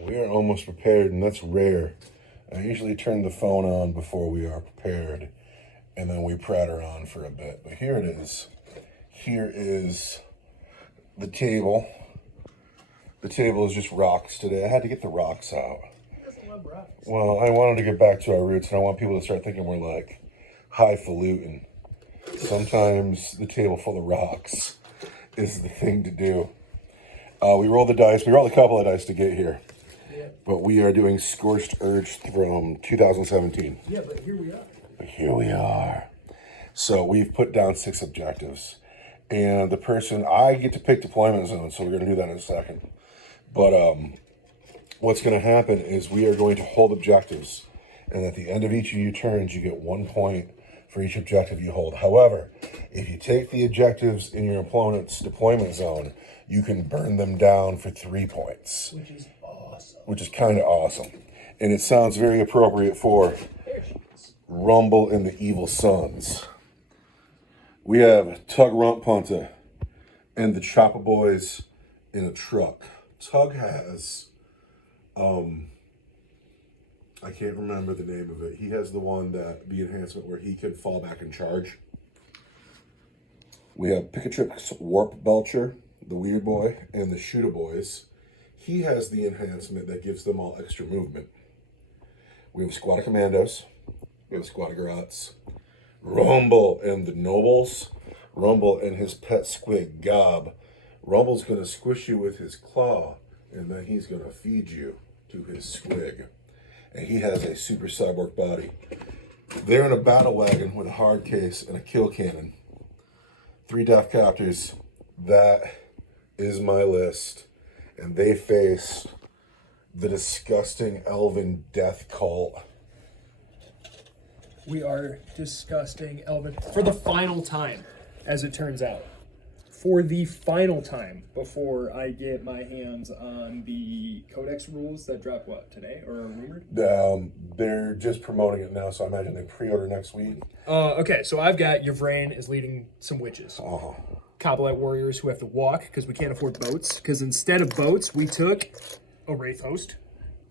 We are almost prepared, and that's rare. I usually turn the phone on before we are prepared, and then we pratter on for a bit. But here it is. Here is the table. The table is just rocks today. I had to get the rocks out. Well, I wanted to get back to our roots, and I want people to start thinking we're like highfalutin. Sometimes the table full of rocks is the thing to do. We rolled the dice. We rolled a couple of dice to get here. But we are doing Scorched Earth from 2017. Yeah, but here we are. Here we are. So we've put down 6 objectives. And the person, I get to pick deployment zone, so we're going to do that in a second. But what's going to happen is we are going to hold objectives. And at the end of each of your turns, you get 1 point for each objective you hold. However, if you take the objectives in your opponent's deployment zone, you can burn them down for 3 points. Which is awesome. Which is kind of awesome. And it sounds very appropriate for Rumble and the Evil Sunz. We have Tug Rump Punta and the Chopper Boys in a truck. Tug has, I can't remember the name of it. He has the one that, the enhancement where he can fall back and charge. We have Picatrix Warp Belcher, the Weird Boy, and the Shooter Boys. He has the enhancement that gives them all extra movement. We have Squad of Commandos. We have Squad of Grots. Rumble and the Nobles. Rumble and his pet squid, Gob. Rumble's going to squish you with his claw, and then he's going to feed you to his squig. And he has a super cyborg body. They're in a battle wagon with a hard case and a kill cannon. 3 death copters. That is my list. And they face the disgusting elven death cult. We are disgusting elven for the final time, as it turns out. For the final time before I get my hands on the Codex rules that drop, what, today or rumored? They're just promoting it now, so I imagine they pre-order next week. Okay, so I've got Yvraine is leading some witches. Coblite warriors who have to walk because we can't afford boats. Because instead of boats, we took a Wraith host.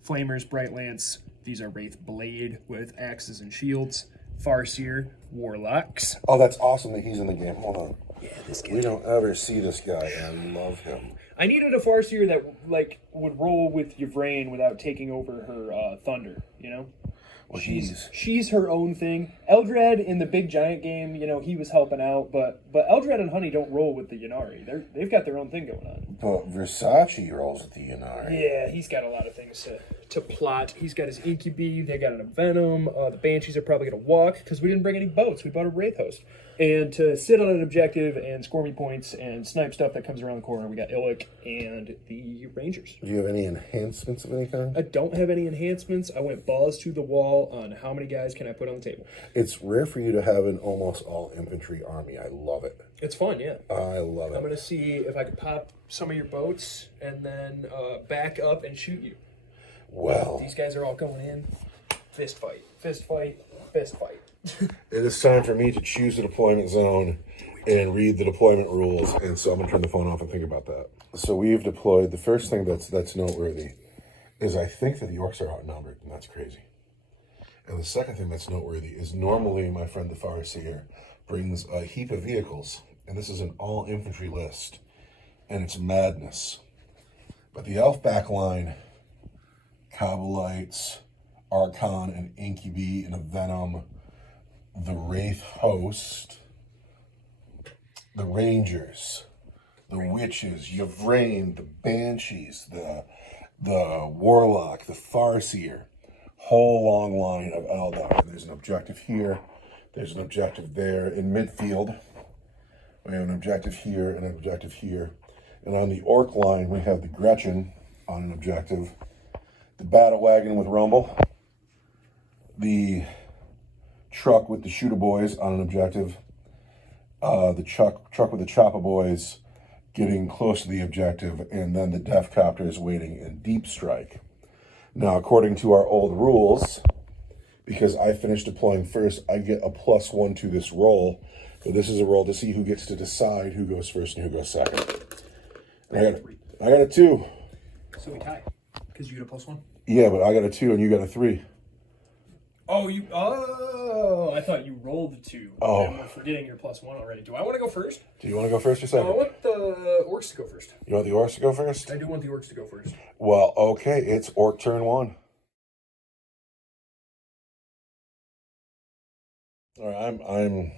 Flamers, Bright Lance. These are Wraith Blade with axes and shields. Farseer, Warlocks. Oh, that's awesome that he's in the game. Hold on. Yeah, this guy. We don't ever see this guy, and I love him. I needed a Farseer that would roll with Yvraine without taking over her thunder, you know? Well, she's her own thing. Eldred in the big giant game, you know, he was helping out, but Eldred and Honey don't roll with the Ynnari. They've got their own thing going on. But Versace rolls with the Ynnari. Yeah, he's got a lot of things to plot. He's got his Incubi, they got an Venom, the Banshees are probably going to walk, because we didn't bring any boats, we bought a Wraith host. And to sit on an objective and score me points and snipe stuff that comes around the corner, we got Illic and the Rangers. Do you have any enhancements of any kind? I don't have any enhancements. I went balls to the wall on how many guys can I put on the table. It's rare for you to have an almost all infantry army. I love it. It's fun, yeah. I love it. I'm going to see if I can pop some of your boats and then back up and shoot you. Well, these guys are all going in. Fist fight, fist fight, fist fight. It is time for me to choose the deployment zone and read the deployment rules, and so I'm going to turn the phone off and think about that. So we've deployed. The first thing that's noteworthy is I think that the orcs are outnumbered, and that's crazy. And the second thing that's noteworthy is normally my friend the Farseer brings a heap of vehicles, and this is an all-infantry list, and it's madness. But the elf backline, Coblites, Archon, and Incubi, and a Venom, the Wraith host, the Rangers, the Witches, Yvraine, the Banshees, the Warlock, the Farseer, whole long line of Eldar. There's an objective here, there's an objective there. In midfield, We have an objective here and an objective here. And on the orc line, we have the Gretchen on an objective, the battle wagon with Rumble, the truck with the Shooter Boys on an objective, the truck with the Chopper Boys getting close to the objective, and then the Death Copters waiting in deep strike. Now, according to our old rules, because I finished deploying first, I get a +1 to this roll. So this is a roll to see who gets to decide who goes first and who goes second. And I got a 2. So we tie, because you get a +1? Yeah, but I got a 2 and you got a 3. Oh, I thought you rolled the 2. Oh. And we're forgetting your +1 already. Do I want to go first? Do you want to go first or second? I want the orcs to go first. You want the orcs to go first? I do want the orcs to go first. Well, okay, it's orc turn 1. All right, I'm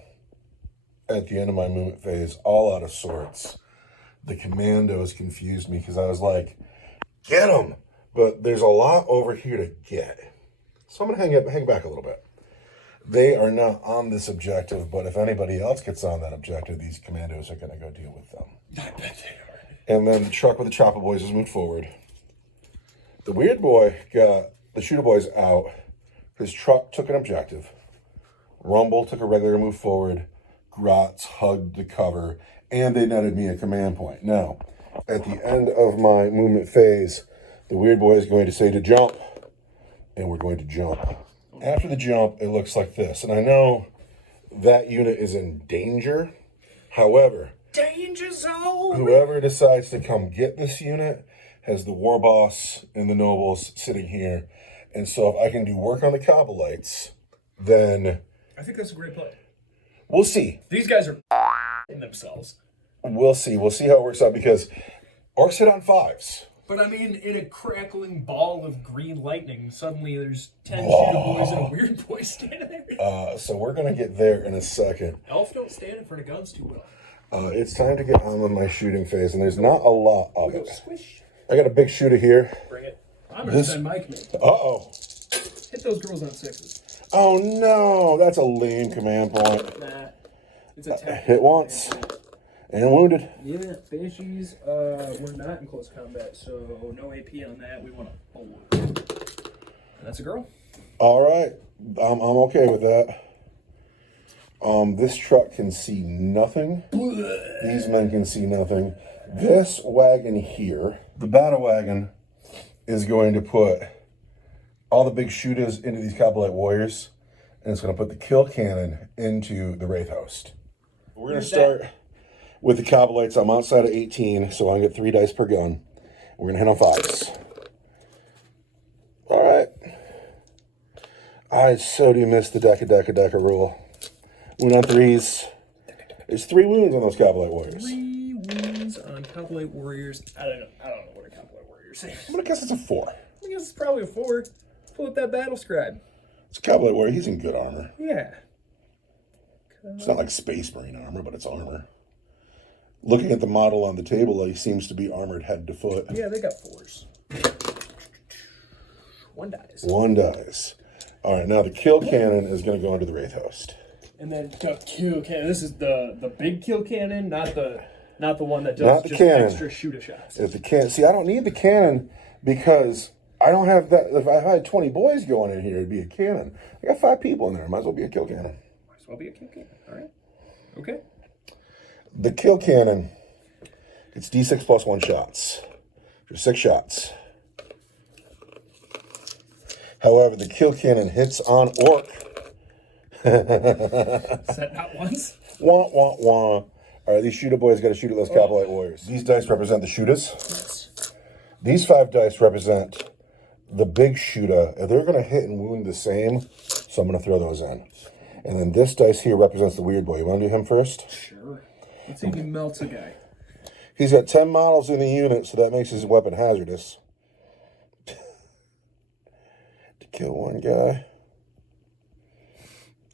at the end of my movement phase, all out of sorts. The commandos confused me because I was like, get them! But there's a lot over here to get. So I'm going to hang back a little bit. They are not on this objective, but if anybody else gets on that objective, these commandos are going to go deal with them. I bet they are. And then the truck with the Chopper Boys has moved forward. The Weird Boy got the Shooter Boys out. His truck took an objective. Rumble took a regular move forward. Grotz hugged the cover, and they netted me a command point. Now, at the end of my movement phase, the Weird Boy is going to say to jump, and we're going to jump. After the jump, it looks like this, and I know that unit is in danger. However, Danger zone! whoever decides to come get this unit has the War Boss and the Nobles sitting here, and so if I can do work on the Cabalites, then I think that's a great play. we'll see. These guys are in themselves. We'll see. We'll see how it works out because orcs hit on 5s. But I mean, in a crackling ball of green lightning, suddenly there's 10 Shooter Boys and a Weird Boy standing there. So we're going to get there in a second. Elf don't stand in front of guns too well. It's time to get on with my shooting phase, and there's not a lot of We go it. squish. I got a big shooter here. Bring it. I'm going to send my command. Uh-oh. Hit those girls on 6s. Oh, no. That's a lame command point. Nah. It's a 10. Hit once. And wounded. Yeah, Banshees, we're not in close combat, so no AP on that. We want a 4. And that's a girl. All right. I'm okay with that. This truck can see nothing. These men can see nothing. This wagon here, the battle wagon, is going to put all the big shooters into these Cabalite warriors, and it's going to put the kill cannon into the Wraith host. We're going to start with the Cabalites. I'm outside of 18, so I'm going to get 3 dice per gun. We're going to hit on 5s. All right. I so do miss the Deca rule. Wound on 3s. There's 3 wounds on those Cabalite warriors. 3 wounds on Cabalite warriors. I don't know what a Cabalite warrior is. I'm going to guess it's a 4. I guess it's probably a 4. Pull up that battle scribe. It's a Cabalite warrior. He's in good armor. Yeah. It's not like Space Marine armor, but it's armor. Looking at the model on the table, he seems to be armored head to foot. Yeah, they got 4s. 1 dies. 1 dies. All right, now the kill cannon is going to go into the Wraith host. And then the kill cannon. This is the big kill cannon, not the one that does Not the just cannon. extra shooter shots. If the can, see, I don't need the cannon because I don't have that. If I had 20 boys going in here, it'd be a cannon. I got 5 people in there. Might as well be a kill cannon. Might as well be a kill cannon. All right. Okay. The kill cannon, it's D6 plus 1 shots. There's 6 shots. However, the kill cannon hits on orc. Is that not once? Wah, wah, wah. All right, these shooter boys got to shoot at those Cabalite warriors. These dice represent the shooters. Yes. These 5 dice represent the big shooter. They're going to hit and wound the same, so I'm going to throw those in. And then this dice here represents the Weird Boy. You want to do him first? Sure. Let's see if he melts a guy. He's got 10 models in the unit, so that makes his weapon hazardous. To kill 1 guy.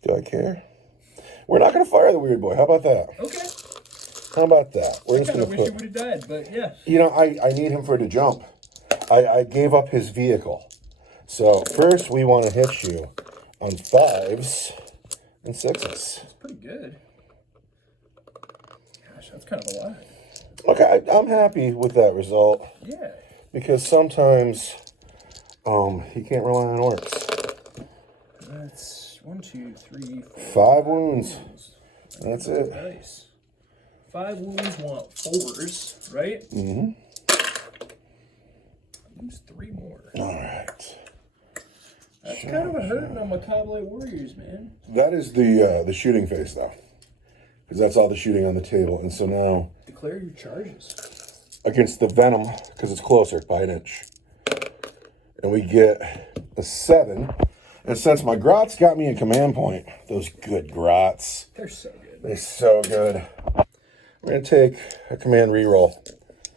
Do I care? We're not going to fire the Weird Boy. How about that? Okay. How about that? We're just I going wish to he put... would have died, but yeah. You know, I need him for the jump. I gave up his vehicle. So first we want to hit you on 5s and 6s. That's pretty good. That's kind of a lot. Okay, I'm happy with that result. Yeah. Because sometimes you can't rely on orcs. That's 1, 2, 3, 4. 5 wounds. That's it. Nice. 5 wounds want 4s, right? Mm-hmm. Lose 3 more. All right. That's kind of a hurting on my Macabre Warriors, man. That is the shooting phase, though. Because that's all the shooting on the table. And so now... Declare your charges. Against the Venom, because it's closer by an inch. And we get a 7. And since my Grots got me a command point, those good Grots. They're so good. They're so good. We're going to take a command reroll.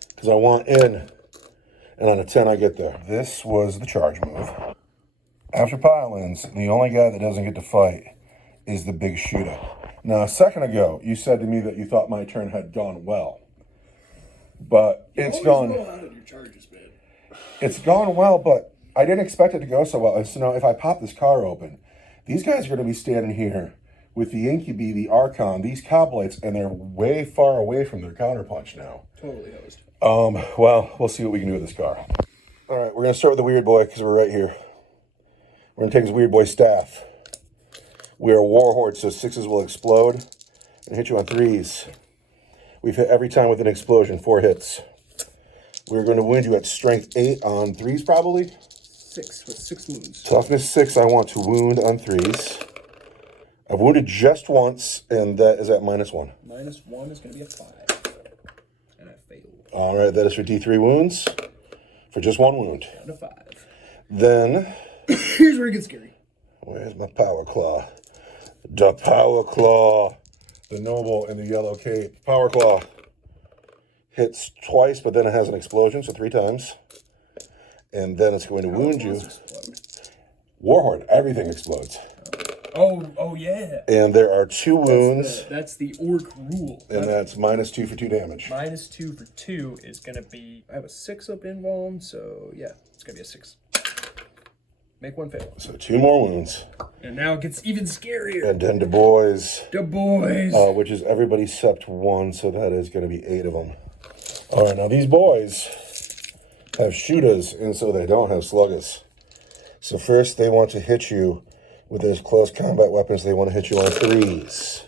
Because I want in. And on a 10, I get there. This was the charge move. After pile-ins, the only guy that doesn't get to fight is the big shooter. Now, a second ago, you said to me that you thought my turn had gone well. But it's gone... Roll out of your charges, man. It's gone well, but I didn't expect it to go so well. And so now, if I pop this car open, these guys are going to be standing here with the Incubi, the Archon, these Cobblites, and they're way far away from their counterpunch now. Totally hosed. Well, we'll see what we can do with this car. All right, we're going to start with the Weird Boy because we're right here. We're going to take his Weird Boy staff. We are War Horde, so 6s will explode and hit you on 3s. We've hit every time with an explosion, 4 hits. We're going to wound you at strength 8 on 3s, probably. 6 with 6 wounds. Toughness 6, I want to wound on 3s. I've wounded just once, and that is at -1. -1 is going to be a 5. And I failed. All right, that is for D3 wounds. For just 1 wound. Down to 5. Then... Here's where it gets scary. Where's my Power Claw? The Power Claw. The Noble in the yellow cape. Power Claw. Hits twice, but then it has an explosion, so 3 times. And then it's going to wound you. War Horde, everything explodes. Oh yeah. And there are 2 wounds. That's the orc rule. And that's -2 for 2 damage. -2 for 2 is going to be... I have a 6 up invuln, so yeah, it's going to be a 6. Make 1 fail. So 2 more wounds. And now it gets even scarier. And then the boys. The boys. Which is everybody except 1, so that is going to be 8 of them. All right, now these boys have shooters, and so they don't have sluggers. So first they want to hit you with those close combat weapons. They want to hit you on 3s.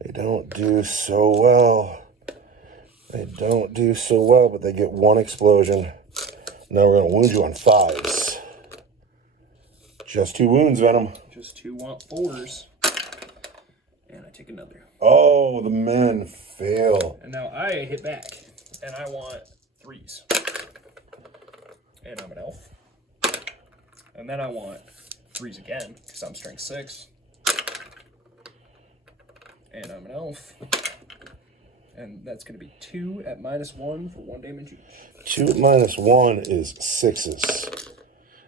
They don't do so well. They don't do so well, but they get 1 explosion. Now we're going to wound you on 5s. Just 2 wounds, Venom. Just 2 want 4s. And I take another. Oh, the men fail. And now I hit back. And I want 3s. And I'm an elf. And then I want 3s again, because I'm strength 6. And I'm an elf. And that's going to be 2 at -1 for 1 damage each. 2 at -1 is 6s.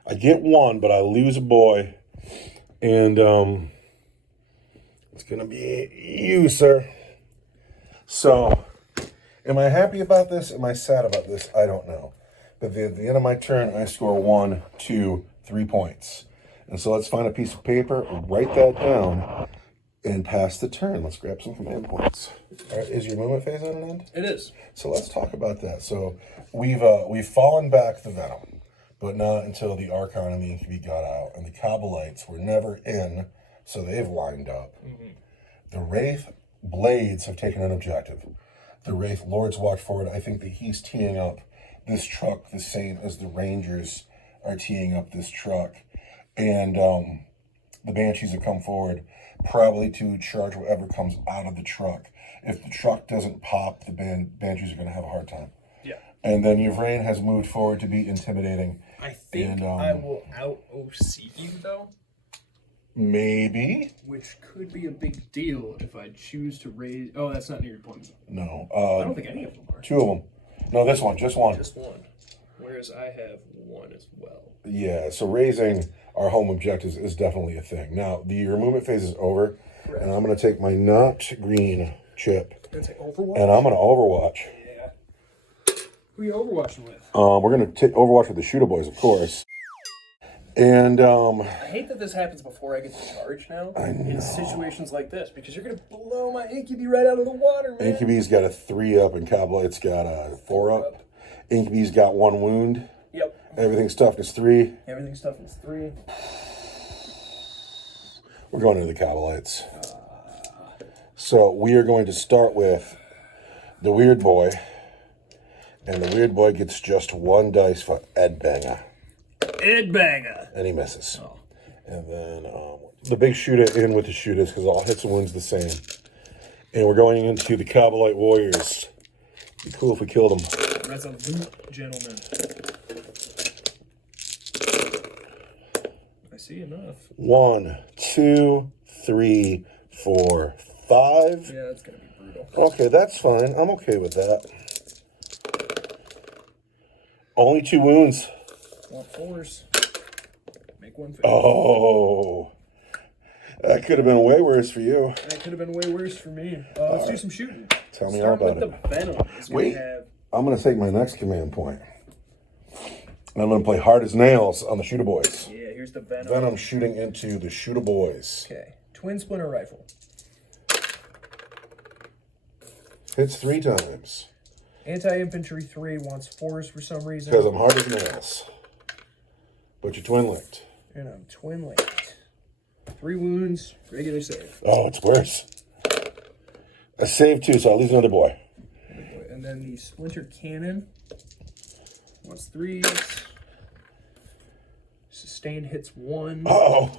I get 1, but I lose a boy. And it's going to be you, sir. So, am I happy about this? Am I sad about this? I don't know. But at the end of my turn, I score 1, 2, 3 points. And so let's find a piece of paper, write that down, and pass the turn. Let's grab some command points. All right, is your movement phase at an end? It is. So let's talk about that. So we've fallen back the Venom, but not until the Archon and the Incubi got out. And the Cobblites were never in, so they've lined up. Mm-hmm. The Wraith Blades have taken an objective. The Wraith Lords walked forward. I think that he's teeing up this truck the same as the Rangers are teeing up this truck. And the Banshees have come forward, probably to charge whatever comes out of the truck. If the truck doesn't pop, the Banshees are going to have a hard time. Yeah. And then Yvraine has moved forward to be intimidating. I think I will out-OC you, though. Maybe. Which could be a big deal if I choose to raise... Oh, that's not near your point. No. I don't think any of them are. 2 of them. No, this one. Just 1. Just 1. Whereas I have 1 as well. Yeah, so raising our home objectives is definitely a thing. Now, your movement phase is over, correct. And I'm going to take my not green chip, and Overwatch? And I'm going to Overwatch. Yeah. Who are you Overwatching with? We're going to take Overwatch with the Shooter Boys, of course. And I hate that this happens before I get to charge now. In situations like this, because you're gonna blow my Incubi right out of the water, man. Incubi's got a 3 up, and Coblight's got a 4 up. Incubi's got 1 wound. Yep. Everything's toughness 3. Everything's toughness 3. We're going into the Coblights. So we are going to start with the Weird Boy. And the Weird Boy gets just 1 dice for Ed Banger. Ed Banger. And he misses. Oh. And then the big shooter in with the shooters, because all hits and wounds the same. And we're going into the Coblight Warriors. Be cool if we killed them. That's a loot, gentlemen. I see enough. 1, 2, 3, 4, 5. Yeah, that's gonna be brutal. Okay, that's fine. I'm okay with that. Only 2 wounds. Want 4s. Make 1 for Oh. That could have been way worse for you. That could have been way worse for me. Let's do some shooting. Tell me all about it. Start with the Venom. Wait, I'm going to take my next command point. And I'm going to play hard as nails on the shooter boys. Yeah, here's the Venom. Venom shooting into the shooter boys. Okay. Twin splinter rifle. Hits 3 times. Anti-infantry 3 wants 4s for some reason. Because I'm hard as nails. But you're twin linked. And I'm twin linked. 3 wounds, regular save. Oh, it's worse. I saved 2, so I'll lose another boy. And then the splinter cannon wants 3s. Sustained hits 1. Oh.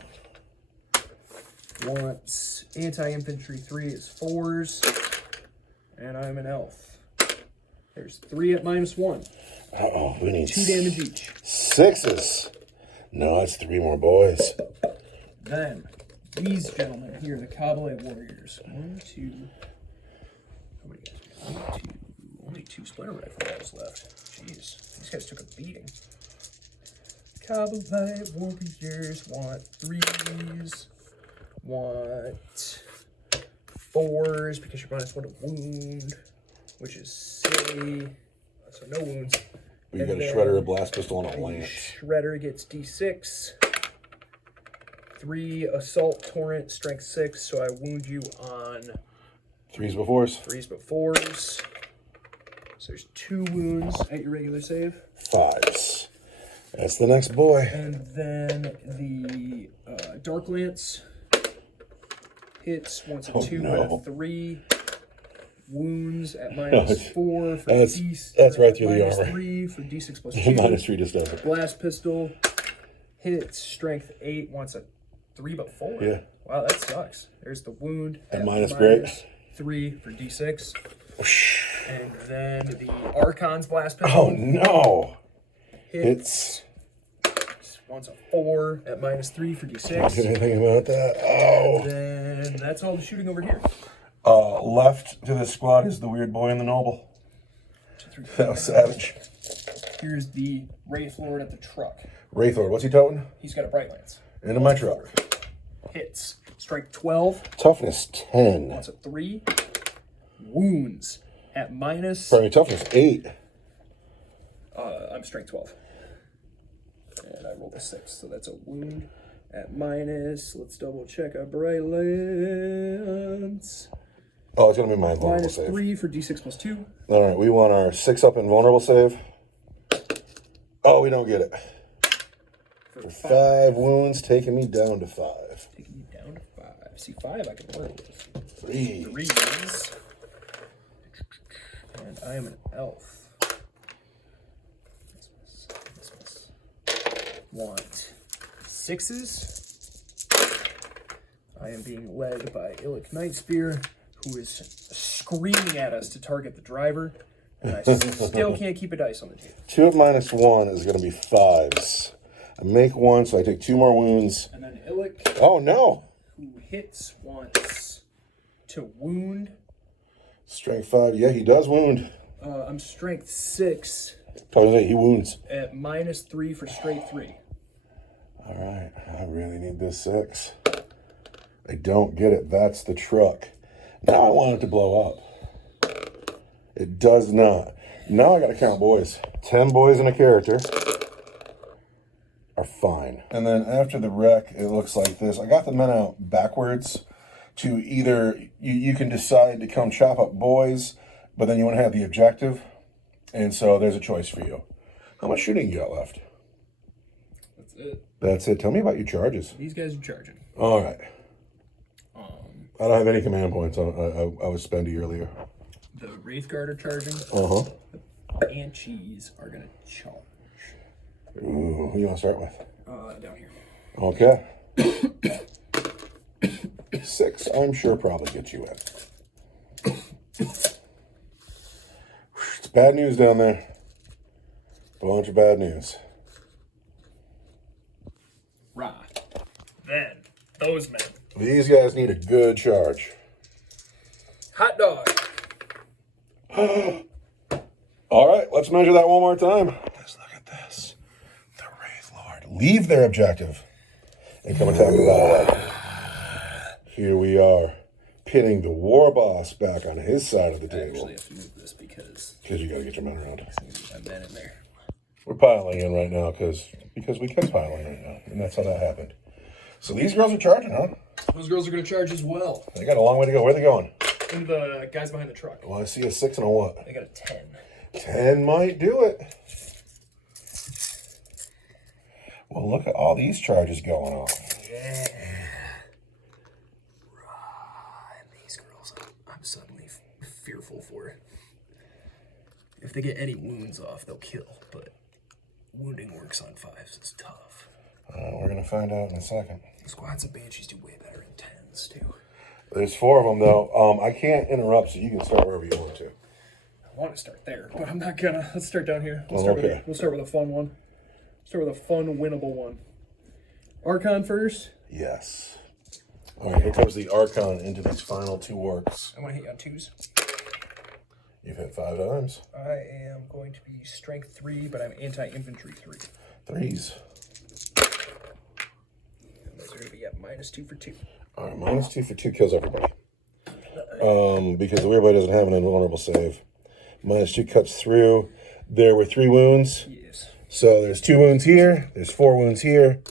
Wants anti-infantry 3 is 4s. And I'm an elf. There's 3 at -1. Uh-oh, we need 2 damage each. 6s. No, that's 3 more boys. Then, these gentlemen here, the Coblight Warriors. 1, 2. How many guys? 1, 2. Only 2 splinter rifle guys left. Jeez, these guys took a beating. Coblight Warriors want 3s. Want 4s because you're -1 to wound, which is silly. So no wounds. But you got a shredder, a blast pistol, and a lance. Shredder gets D6. 3 assault torrent, strength 6. So I wound you on 3s but 4s. 3s but 4s. So there's 2 wounds at your regular save. 5s. That's the next boy. And then the Dark Lance hits once a 2 and a 3. Wounds at -4 for that's right through the armor. -3 for D6 plus 2. -3 just does it. Blast pistol hits strength 8 wants a 3 but 4. Yeah. Wow, that sucks. There's the wound And minus great. 3 for D6. And then the Archon's blast pistol. Oh no! Hits. Wants a 4 at -3 for D6. Anything about that? Oh. And then that's all the shooting over here. Left to the squad is the Weird Boy and the Noble. 2, 3, 4. That was savage. Here's the Wraith Lord at the truck. Wraithor, what's he toting? He's got a Bright Lance. Into my truck. Hits. Strike 12. Toughness 10. Wants a 3. Wounds at minus. Pardon me, toughness 8. I'm strength 12. And I rolled a 6, so that's a wound at minus. Let's double check our Bright Lance. Oh, it's going to be my vulnerable save. -3 for D6 plus 2. All right, we want our 6 up and vulnerable save. Oh, we don't get it. For 5 wounds, taking me down to 5. Taking me down to 5. See, 5 I can work with. 3. 3s. And I am an elf. Want 6s. I am being led by Illic Nightspear, who is screaming at us to target the driver, and I still can't keep a dice on the table. 2 at -1 is going to be 5s. I make 1, so I take 2 more wounds. And then Illic, Oh, no. who hits, wants to wound. Strength 5. Yeah, he does wound. I'm strength 6 He wounds. at -3 for straight 3. All right, I really need this 6. I don't get it. That's the truck. Now I want it to blow up. It does not. Now I got to count boys. 10 boys and a character. are fine. And then after the wreck, it looks like this. I got the men out backwards to either, you can decide to come chop up boys, but then you want to have the objective. And so there's a choice for you. How much shooting you got left? That's it. That's it. Tell me about your charges. These guys are charging. All right. I don't have any command points. I was spendy earlier. The Wraith Guard are charging. Uh-huh. The Banshees are going to charge. Ooh, who you want to start with? Down here. Okay. 6, I'm sure probably gets you in. It's bad news down there. Bunch of bad news. Right. Then, those men. These guys need a good charge. Hot dog. All right, let's measure that one more time. Let's look at this. The Wraith Lord. Leave their objective and come attack the battle. Here we are, pinning the war boss back on his side of the I table. actually have to move this because You got to get your men around. I'm men in there. We're piling in right now because we can pile in right now, and that's how that happened. So these girls are charging, huh? Those girls are going to charge as well. They got a long way to go. Where are they going? And the guys behind the truck. Well, I see a 6 and a what? They got a 10. 10 might do it. Well, look at all these charges going off. Yeah. Right. These girls, I'm suddenly fearful for it. If they get any wounds off, they'll kill, but wounding orcs on 5s is tough. We're going to find out in a second. Squads of Banshees do way better in 10s, too. There's 4 of them, though. I can't interrupt, so you can start wherever you want to. I want to start there, but I'm not gonna. Let's start down here. We'll start with a fun one. Start with a fun, winnable one. Archon first. Yes. All right, here comes the Archon into these final 2 orcs. I want to hit you on 2s. You've hit 5 times. I am going to be strength 3, but I'm anti-infantry 3. 3s. And those are going to be at -2 for 2. All right, -2 for 2 kills everybody. Because the weird boy doesn't have an invulnerable save. -2 cuts through. There were 3 wounds. Yes. So there's 2 wounds here. There's 4 wounds here.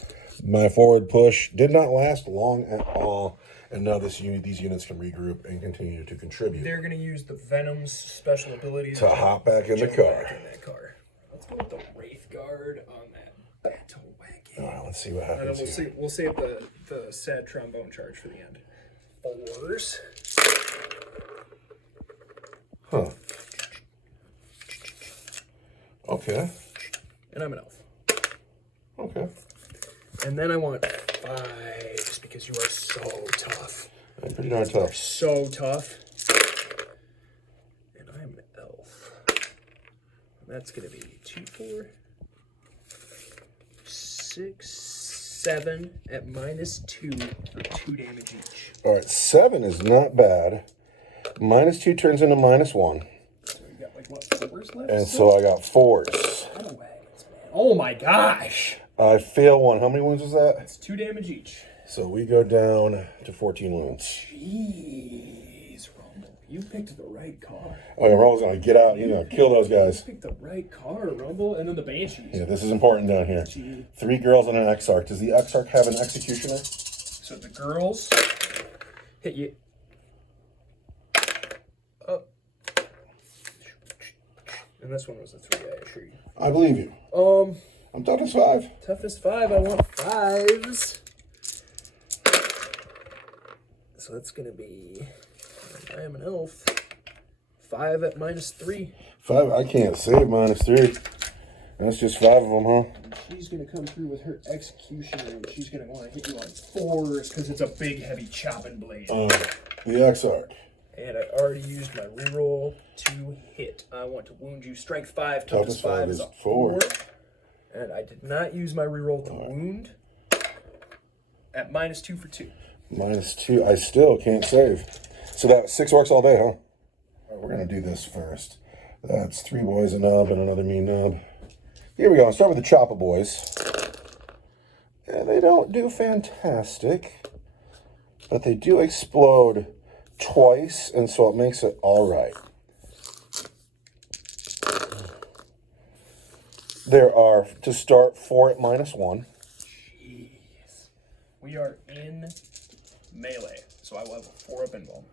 My forward push did not last long at all. And now these units can regroup and continue to contribute. They're going to use the Venom's special abilities to hop back in the car. Back in that car. Let's go with the Wraith Guard on that battle wagon. All right, let's see what happens. And then we'll save the sad trombone charge for the end. 4s. Huh. Okay. And I'm an elf. Okay. And then I want 5s because you are so tough. I'm pretty darn tough. So tough. And I'm an elf. And that's going to be 2, 4, 6, 7 at -2 for 2 damage each. All right, 7 is not bad. -2 turns into -1. So you got like what, 4s left? And so I got 4s. Battle wagons, man. Oh my gosh! I fail 1. How many wounds is that? That's 2 damage each. So we go down to 14 wounds. Jeez, Rumble. You picked the right car. Oh, yeah, Rumble's gonna get out. Kill those guys. You picked the right car, Rumble. And then the Banshees. Yeah, this is important down here. Gee. 3 girls and an Exarch. Does the Exarch have an Executioner? So the girls hit you up. And this one was a 3, I assure you. I believe you. I'm toughness 5. Toughness 5, I want 5s. So that's going to be, I am an elf, 5 at -3. 5, I can't save -3. That's just 5 of them, huh? And she's going to come through with her executioner, and she's going to want to hit you on 4s because it's a big, heavy chopping blade. The Exarch. And I already used my reroll to hit. I want to wound you. Strength 5, toughness 5 is a 4. And I did not use my reroll to wound at -2 for 2. -2. I still can't save. So that's 6 orcs all day, huh? All right, we're going to do this first. That's 3 boys, a nub, and another mean nub. Here we go. I'll start with the Choppa boys. And they don't do fantastic, but they do explode twice, and so it makes it all right. There are, to start, 4 at -1. We are in melee, so I will have a 4-up invuln.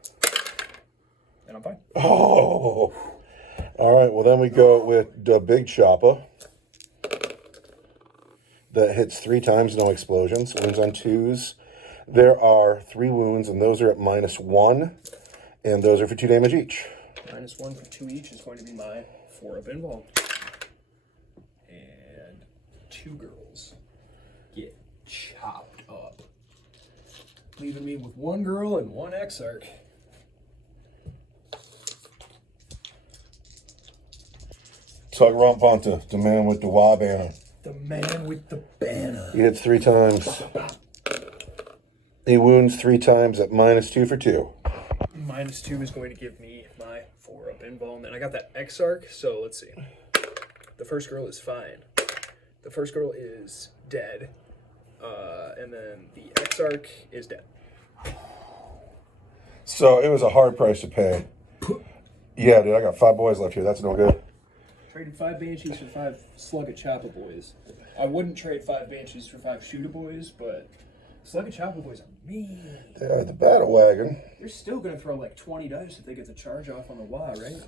And I'm fine. Oh. All right, well then we go with the big chopper. That hits 3 times, no explosions. Wounds on 2s. There are 3 wounds, and those are at -1. And those are for 2 damage each. -1 for 2 each is going to be my 4-up invuln. And 2 girls get chopped up, leaving me with 1 girl and 1 exarch. Tug Romponta, the man with the Wa banner. The man with the banner. He hits 3 times. He wounds 3 times at -2 for 2. -2 is going to give me my 4-up invuln. And I got that exarch, so let's see. The first girl is fine. The first girl is dead. And then the exarch is dead. So it was a hard price to pay. Yeah, dude, I got 5 boys left here. That's no good. Traded 5 Banshees for 5 Slug of Choppa Boys. I wouldn't trade 5 Banshees for 5 Shooter Boys, but Slug of Choppa Boys are mean. Yeah, the battle wagon. They're still going to throw like 20 dice if they get the charge off on the Wa, right?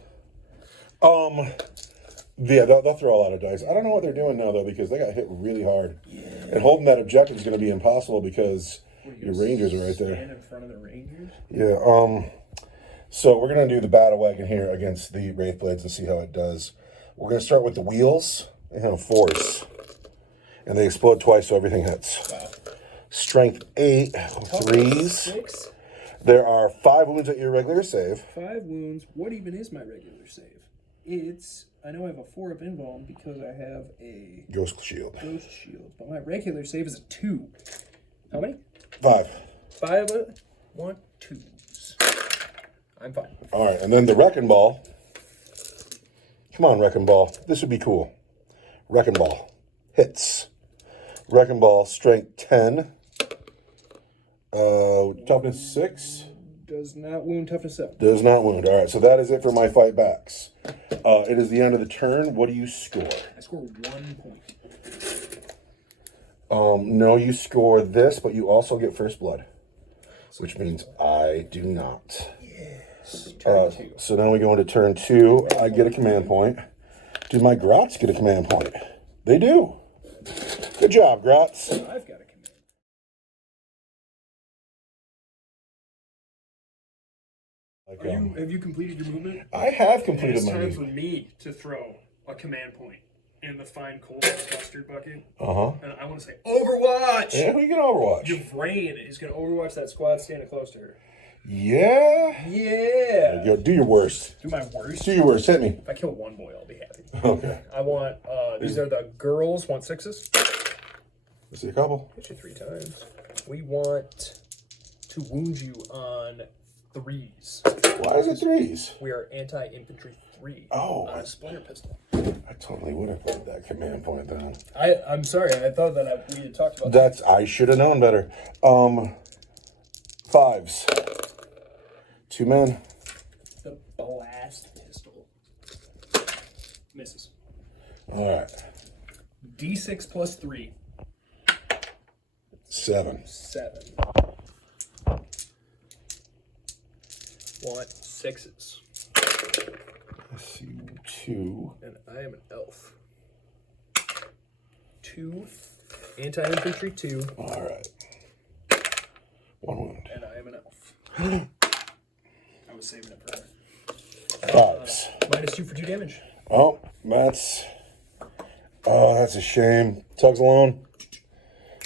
Yeah, they'll throw a lot of dice. I don't know what they're doing now, though, because they got hit really hard. Yeah. And holding that objective is going to be impossible because your Rangers are right there. Stand in front of the Rangers? Yeah, so we're going to do the battle wagon here against the Wraithblades and see how it does. We're going to start with the wheels. They have force. And they explode twice, so everything hits. Wow. Strength 8, 3s. 6. There are 5 wounds at your regular save. 5 wounds. What even is my regular save? It's, I know I have a 4-up invuln because I have a Ghost Shield. Ghost Shield. But my regular save is a 2. How many? 5. 5, 1, 2s. I'm fine. All right, and then the Wrecking Ball. Come on, Wrecking Ball. This would be cool. Wrecking Ball. Hits. Wrecking Ball, strength 10. Toughness 6. Does not wound, toughness 7. Does not wound. All right, so that is it for my fight backs. It is the end of the turn. What do you score? I score 1 point. No, you score this, but you also get first blood. Which means I do not. Yes. Turn 2. So now we go into turn 2. I get a command point. Do my Grots get a command point? They do. Good job, Grots. I've got a command. Have you completed your movement? I have completed my movement. It's movement. time for me to throw a command point in the fine cold mustard bucket. Uh-huh. And I want to say, Overwatch! Yeah, who can Overwatch? Yvraine is going to Overwatch that squad standing close to her. Yeah? Yeah. Go, do your worst. Do my worst? Do your worst. Hit me. If I kill 1 boy, I'll be happy. Okay. I want, these are the girls, want 6s. Let's see a couple. Hit you 3 times. We want to wound you on 3s. Why is it 3s? We are anti-infantry 3 on a splitter pistol. I totally would have put that command point down. I'm sorry, I thought that we had talked about that. I should have known better. 5s. 2 men. The blast pistol. Misses. All right. D6 plus 3. 7. 7. Want 6s. I see 2. And I am an elf. 2. Anti-infantry 2. All right. 1 wound. And I am an elf. I was saving it for her. 5s. -2 for 2 damage. Oh, that's a shame. Tug's alone.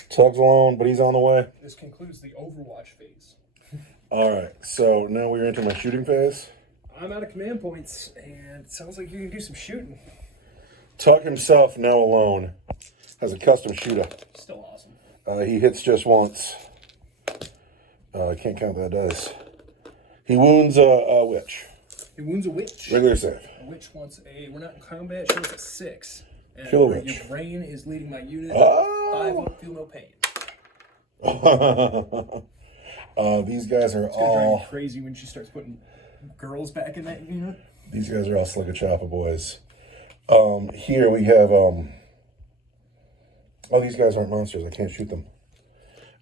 Tug's alone, but he's on the way. This concludes the Overwatch phase. All right, so now we're into my shooting phase. I'm out of command points, and it sounds like you're going to do some shooting. Tug himself, now alone, has a custom shooter. Still awesome. He hits just once. I can't count that dice. He wounds a witch. He wounds a witch. Regular save. A witch wants a, we're not in combat, she wants a 6. And Kill a witch. Yvraine is leading my unit. Oh. 5 up, feel no pain. These guys are It's gonna drive all me crazy when she starts putting girls back in that unit. These guys are all Slick of Choppa boys. Here we have oh, these guys aren't monsters. I can't shoot them.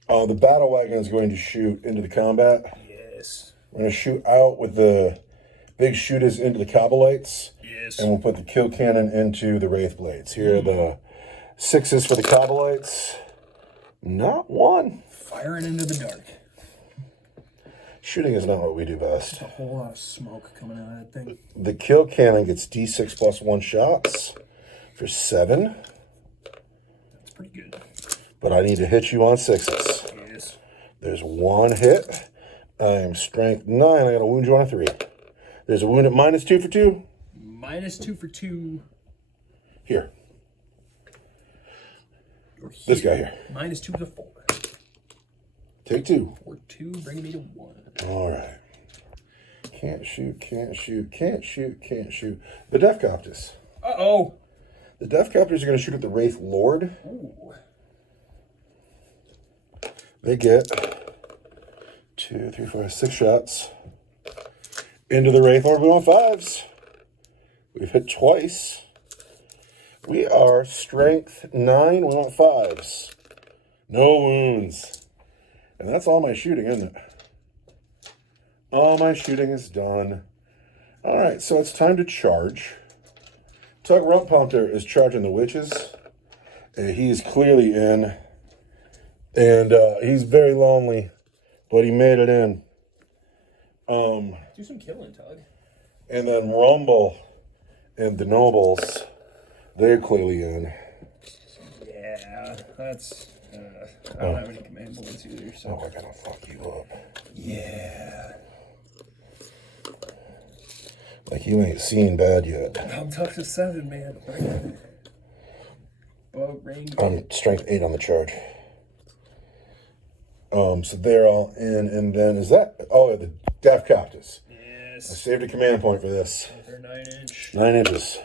The battle wagon is going to shoot into the combat. Yes. We're going to shoot out with the big shooters into the Cobblites. Yes. And we'll put the kill cannon into the Wraith Blades. Here are the 6s for the Cobblites. Not one. Firing into the dark. Shooting is not what we do best. A whole lot of smoke coming out of that thing. The kill cannon gets D6 plus 1 shots for 7. That's pretty good. But I need to hit you on 6s. Yes. There's 1 hit. I am strength 9. I got to wound you on a 3. There's a wound at -2 for 2. -2 for 2. Here. This guy here. -2 to 4. Take 2. Or 2, bringing me to 1. All right. Can't shoot, can't shoot, can't shoot, can't shoot. The Deathcopters. Uh-oh. The Deathcopters are going to shoot at the Wraith Lord. Ooh. They get 2, 3, 4, 6 shots into the Wraith Lord. We want 5s. We've hit twice. We are strength 9. We want 5s. No wounds. And that's all my shooting, isn't it? All my shooting is done. All right, so it's time to charge. Tug Rumppunter is charging the witches. He's clearly in. And he's very lonely, but he made it in. Do some killing, Tug. And then Rumble and the Nobles, they're clearly in. Yeah, that's... I don't have any command points either, so... Oh, I gotta fuck you up. Yeah. Like you ain't seen bad yet. I'm tough to 7, man. Boat ring. I'm strength 8 on the charge. So they're all in, and then is that... Oh, the Deathcopters. Yes. I saved a command point for this. They're 9-inch. 9 inches.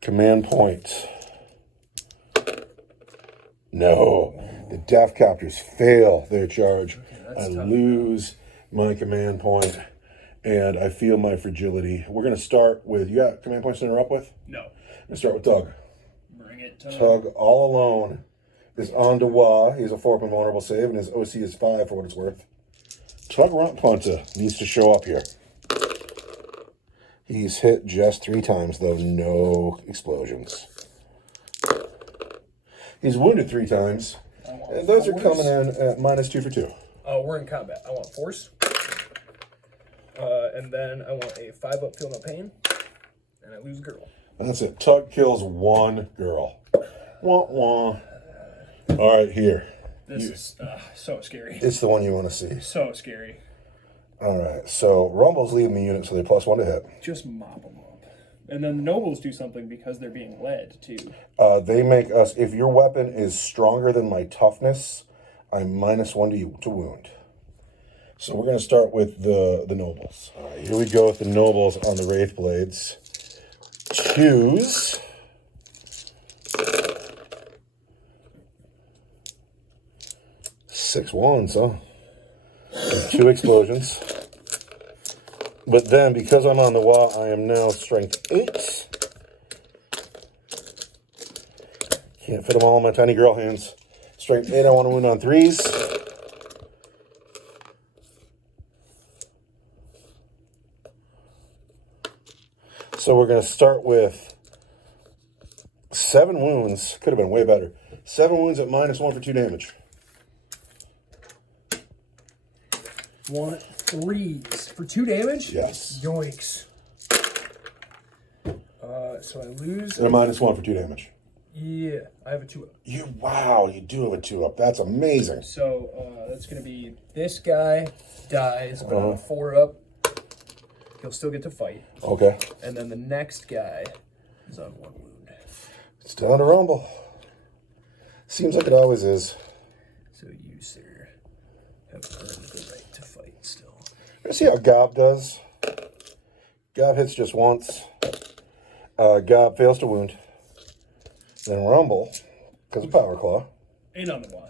Command point. No. The Deathcopters fail their charge. Okay, I tough. lose my command point, and I feel my fragility. We're going to start with... You got command points to interrupt with? No. I'm going to start with Tug. Bring it, Tug. Tug, all alone, is on to Wah. He has a 4-point vulnerable save, and his OC is 5 for what it's worth. Tug Rumppunter needs to show up here. He's hit just 3 times, though no explosions. He's wounded 3 times, and those are coming in at -2 for 2. Oh, we're in combat. I want force. And then I want a 5-up feel no pain. And I lose girl. That's it. Tug kills 1 girl. Wah, wah. All right, here. This is so scary. It's the one you want to see. So scary. All right, so Rumble's leading the unit, so they're +1 to hit. Just mop them up. And then the nobles do something because they're being led, too. They make us, if your weapon is stronger than my toughness, I'm -1 to you to wound. So we're going to start with the nobles. All right, here we go with the nobles on the Wraith Blades. Choose. Six ones, huh? And 2 explosions. But then, because I'm on the Wah, I am now strength 8. Can't fit them all in my tiny girl hands. Strength 8, I want to wound on 3s. So we're going to start with 7 wounds. Could have been way better. 7 wounds at -1 for 2 damage. Want 3s for 2 damage? Yes. Yoinks. So I lose. And a -1 for 2 damage. Yeah, I have a 2-up. Wow, you do have a 2-up. That's amazing. So that's going to be this guy dies, but on a 4-up, he'll still get to fight. Okay. And then the next guy is on 1 wound. It's down to Rumble. Seems like it always is. So you, sir, have earned the right to fight still. Let's see how Gob does. Gob hits just once. Gob fails to wound. Then Rumble, because of Power Claw. Ain't on the wall.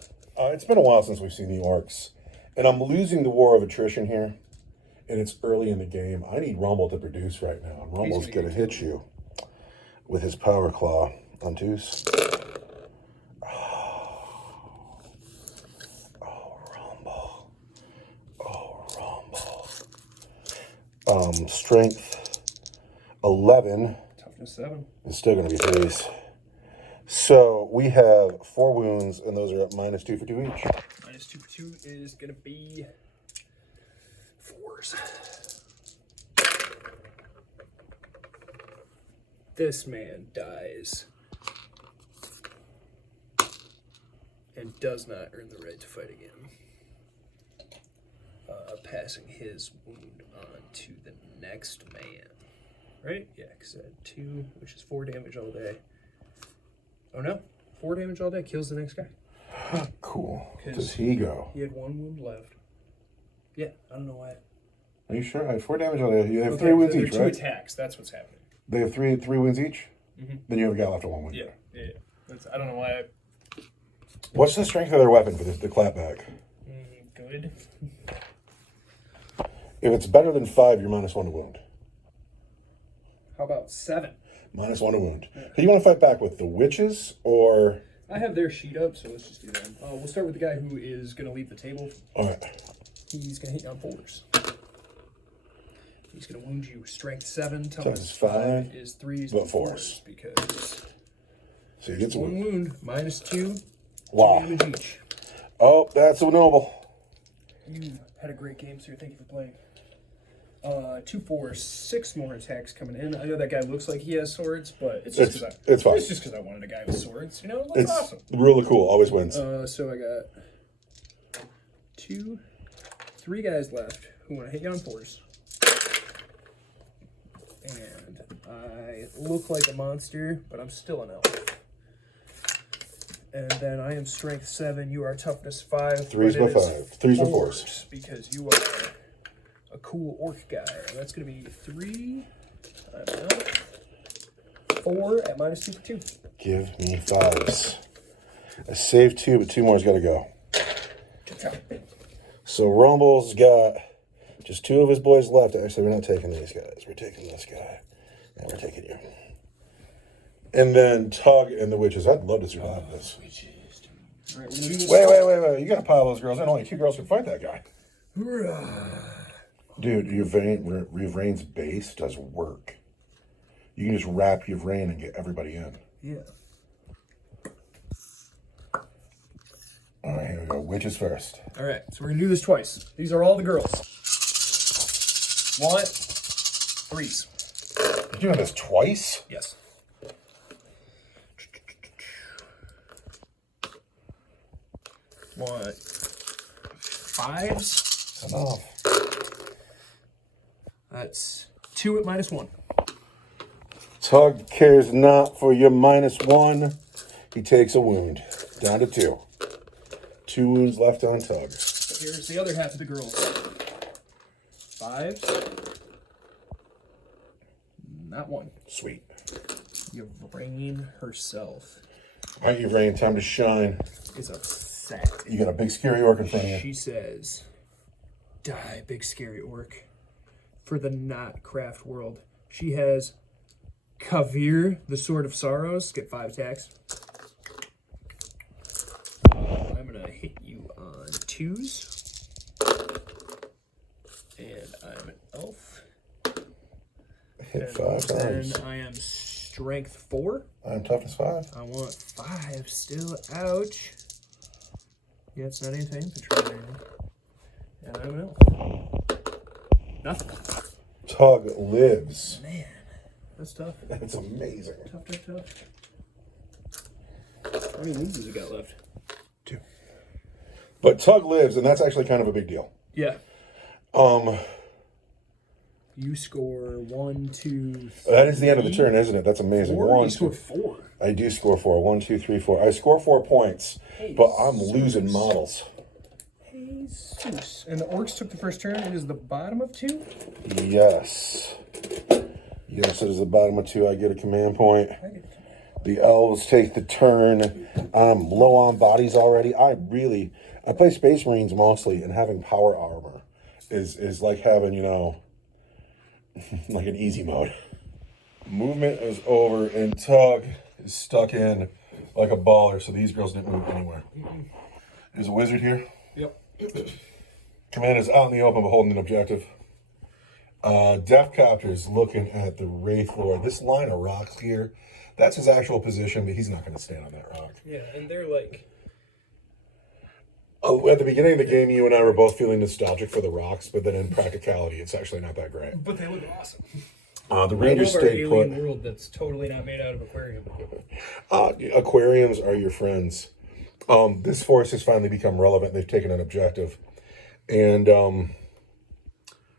It's been a while since we've seen the orcs. And I'm losing the war of attrition here. And it's early in the game. I need Rumble to produce right now. And Rumble's going to hit you with his Power Claw on 2s. Strength 11. Toughness 7. It's still going to be 3s. So we have 4 wounds, and those are at -2 for 2 each. -2 for 2 is going to be 4s. This man dies and does not earn the right to fight again. Passing his wound on to the next man. Right? Yeah, because I had 2, which is 4 damage all day. Oh no, 4 damage all day kills the next guy. Cool. Does he go? He had 1 wound left. Yeah, I don't know why. Are you sure? I had 4 damage on it. You have 3 wounds each, right? 2 attacks. That's what's happening. They have three wounds each? Mm-hmm. Then you have a guy left with 1 wound. Yeah. I don't know why. What's the strength of their weapon for the clapback? Good. If it's better than 5, you're -1 to wound. How about 7? -1 to wound. Yeah. Who do you want to fight back with? The witches or... I have their sheet up, so let's just do that. We'll start with the guy who is going to leave the table. All right. He's going to hit you on 4s. He's going to wound you. Strength 7, toughness 5 is 3s, but 4s. Because so you get 1 wound, -2. Wow. 2 damage each. Oh, that's so noble. You had a great game, sir. Thank you for playing. 2, 4, 6 more attacks coming in. I know that guy looks like he has swords, but it's just because it's fine. It's just because I wanted a guy with swords. You know, it looks awesome. Really cool. Always wins. So I got 2, 3 guys left who want to hit you on 4s. And I look like a monster, but I'm still an elf. And then I am strength 7. You are toughness 5. 3s by 5. 3s by 4s. Because you are a cool orc guy. And that's going to be 3. I'm out. 4 at -2 for 2. Give me 5s. I saved 2, but 2 more's got to go. So Rumble's got just 2 of his boys left. Actually, we're not taking these guys. We're taking this guy. And we're taking you. And then Tug and the witches. I'd love to survive this. Witches. All right, we're gonna do this. Wait. You got to pile those girls in. Only 2 girls can fight that guy. Dude, Yvraine's base does work. You can just wrap Yvraine and get everybody in. Yeah. All right, here we go. Witches first. All right, so we're going to do this twice. These are all the girls. 1, 3s. You're doing this twice? Yes. What? 5s? Enough. That's 2 at -1. Tug cares not for your -1. He takes a wound. Down to 2. 2 wounds left on Tug. So here's the other half of the girls. 5s. Not 1. Sweet. Yvraine herself All right, Yvraine, time to shine. is upset. You got a big scary orc in front of you. She says, "Die, big scary orc." For the not craft world, she has Kavir, the Sword of Sorrows. Get 5 attacks. I'm gonna hit you on 2s, and I'm an elf. Hit 5 times. And I am strength 4. I'm toughness 5. I want 5 still. Ouch. Yeah, it's not anything. Infantry. And I'm an elf. Nothing. Tug lives. Man, that's tough. That's amazing. Tough. How many wounds has he got left? 2. But Tug lives, and that's actually kind of a big deal. Yeah. You score 1, 2, 3. That is the end of the turn, isn't it? That's amazing. 4? You scored 4. I do score 4. 1, 2, 3, 4. I score 4 points, but I'm losing models. Jesus. And the orcs took the first turn. It is the bottom of 2? Yes. Yes, it is the bottom of 2. I get a command point. The elves take the turn. I'm low on bodies already. I play Space Marines mostly, and having power armor is like having, like an easy mode. Movement is over, and Tug is stuck in like a baller, so these girls didn't move anywhere. There's a wizard here. Yep. Command is out in the open, but holding an objective. Deathcopter's looking at the Wraith Lord. This line of rocks here, that's his actual position, but he's not going to stand on that rock. Yeah, and they're like... Oh, at the beginning of the game, you and I were both feeling nostalgic for the rocks, but then in practicality, it's actually not that great. But they look awesome. The Rangers stayed put. Alien world that's totally not made out of aquarium. Aquariums are your friends. This force has finally become relevant. They've taken an objective. And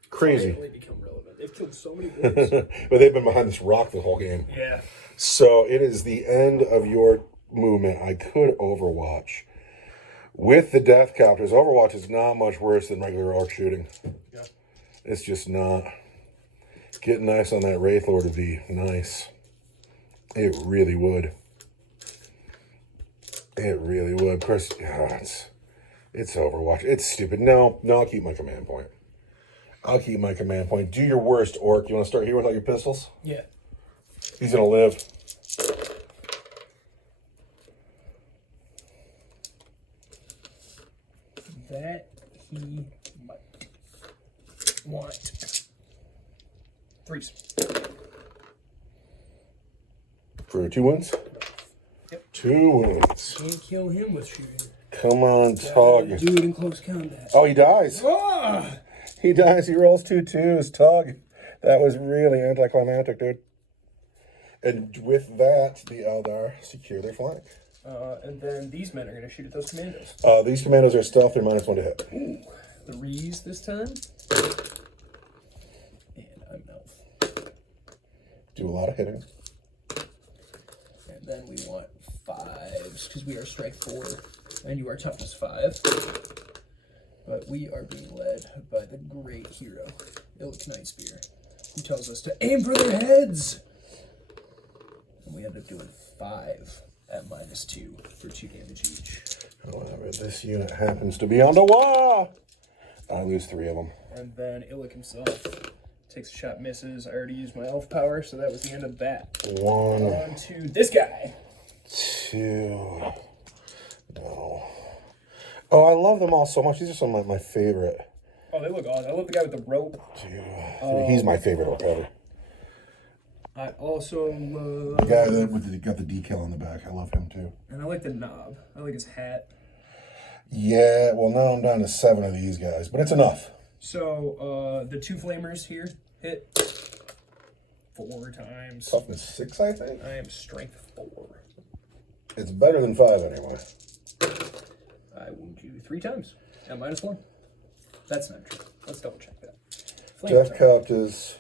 crazy. Finally become relevant. They've killed so many orcs. But they've been behind this rock the whole game. Yeah. So it is the end of your movement. I could Overwatch. With the Deathcopters, Overwatch is not much worse than regular orc shooting. Yeah. It's just not. Getting nice on that Wraith Lord would be nice. It really would. It really would. Of course, it's Overwatch. It's stupid. No, I'll keep my command point. I'll keep my command point. Do your worst, orc. You want to start here with all your pistols? Yeah. He's going to live. That he might want. Threes. For 2 wounds? Yep. 2 wounds. Can't kill him with shooting. Come on, Tug. Do it in close combat. Oh, he dies. Ah! He dies. He rolls 2 2s. Tug. That was really anticlimactic, dude. And with that, the Eldar secure their flank. And then these men are going to shoot at those commandos. These commandos are stealth. They're -1 to hit. Ooh. Threes this time. And I'm elf. Do a lot of hitting. And then we want 5s, because we are strength 4, and you are toughness 5. But we are being led by the great hero, Ilk Nightspear, who tells us to aim for their heads! And we end up doing 5 at -2 for 2 damage each. However, this unit happens to be on the wall. I lose 3 of them. And then Ilk himself takes a shot, misses. I already used my elf power, so that was the end of that. 1. On to this guy. 2. No. Oh, I love them all so much. These are some of my favorite. Oh, they look awesome. I love the guy with the rope. 2, 3. He's my favorite orc ever. I also love... The guy that got the decal on the back. I love him too. And I like the knob. I like his hat. Yeah, well, now I'm down to 7 of these guys, but it's enough. So, the 2 flamers here hit 4 times. Toughness 6, I think. I am strength 4. It's better than 5 anyway. I wound you 3 times at -1. That's not true. Let's double check that. Deathcopters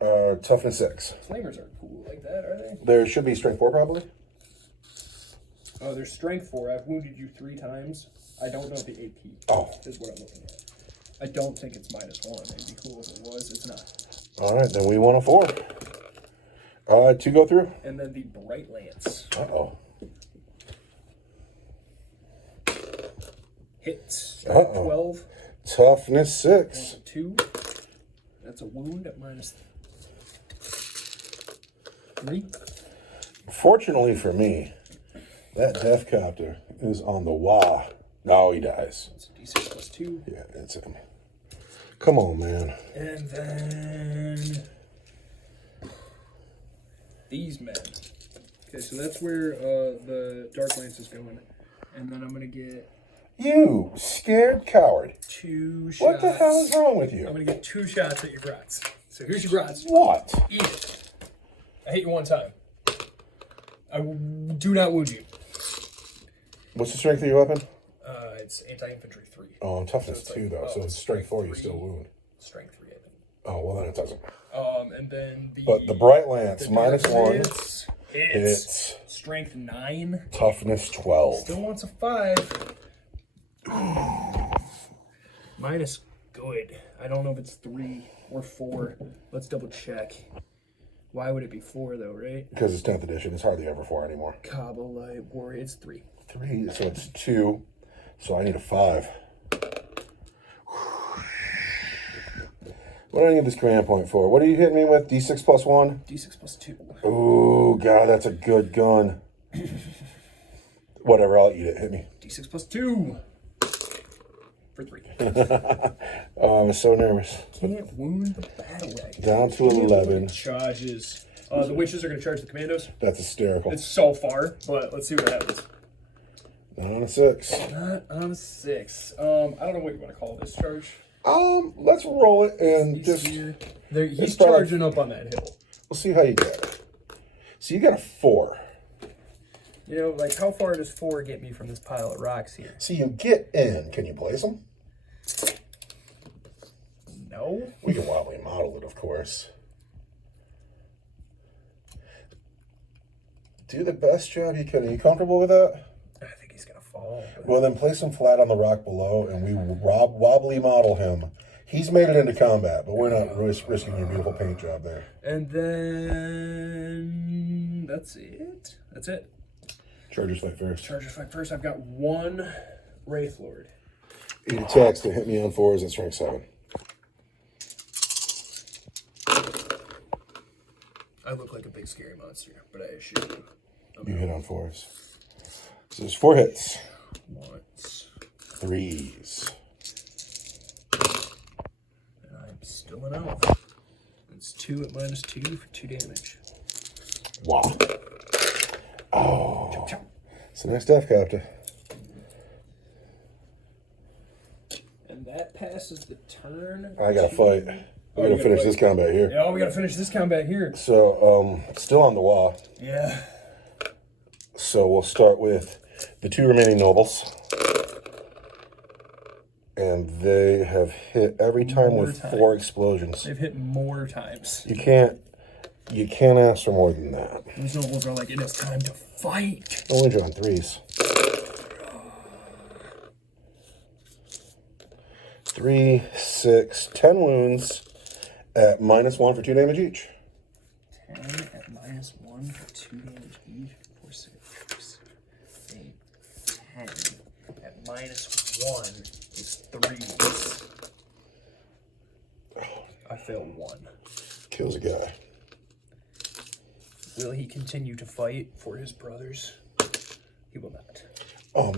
are toughness 6. Flamers aren't cool like that, are they? There should be strength 4 probably. Oh, there's strength 4. I've wounded you 3 times. I don't know the AP. Oh. Is what I'm looking at. I don't think it's -1. It'd be cool if it was. It's not. All right, then we want a 4. 2 go through. And then the Bright Lance. Uh-oh. Hits. Uh-oh. 12. Toughness 6. 2. That's a wound at -3. Fortunately for me, that Deathcopter is on the wah. No, he dies. That's a D6 +2. Yeah, it's him. Come on, man. And then these men. Okay, so that's where the Dark Lance is going. And then I'm going to get You scared coward. 2 shots. What the hell is wrong with I'm you? going to get 2 shots at your brats. So here's your brats. What? Eat it. I hit you 1 time. I do not wound you. What's the strength of your weapon? It's anti-infantry 3. Oh, toughness So it's 2 like, though. So it's strength 4. You 3. still wound. Strength 3, I think. Oh well, then it doesn't. And then the... But the Bright Lance the -1 hits. hits. Strength 9. Toughness 12. Still wants a 5. Minus good. I don't know if it's 3 or 4. Let's double check. Why would it be 4 though, right? Because it's 10th edition. It's hardly ever 4 anymore. Kabbalite Warrior. It's 3. 3. So it's 2. So I need a 5. What do I need this command point for? What are you hitting me with? D6 +1? D6 +2. Ooh, God, that's a good gun. Whatever, I'll eat it. Hit me. D6 +2. for 3. Oh, I'm so nervous. Can't wound the battle wagon. Down to 11. Charges. The witches are going to charge the commandos. That's hysterical. It's so far, but let's see what happens. Not on a 6. Not on a 6. I don't know what you want to call this charge. Let's roll it and He's charging up on that hill. We'll see how you get it. So you got a 4. You know, like, how far does 4 get me from this pile of rocks here? So you get in. Can you place them? No. We can wobbly model it, of course. Do the best job you can. Are you comfortable with that? I think he's going to fall. But... Well, then place him flat on the rock below, and we wobbly model him. He's made it into combat, but we're not risking your beautiful paint job there. And then... that's it. That's it. Chargers fight first. Chargers fight first. I've got 1 Wraith Lord. 8 attacks to hit me on 4s at strength 7. I look like a big scary monster, but I assure you. You hit on 4s. So there's 4 hits. Once. 3s. And I'm still an elf. It's 2 at -2 for 2 damage. Wow. Oh. It's a nice death captive. And that passes the turn. I gotta fight. We're gonna finish this combat here. Yeah, we gotta finish this combat here. So, still on the wall. Yeah. So we'll start with the 2 remaining nobles. And they have hit every time with 4 explosions. They've hit more times. You can't ask for more than that. These nobles are like, it is time to fight. Only on 3s. 3, 6, 10 wounds at -1 for 2 damage each. 10 at -1 for 2 damage each. 4, 6, 8, 10 at -1 is 3s. I failed 1. Kills a guy. Will he continue to fight for his brothers? He will not.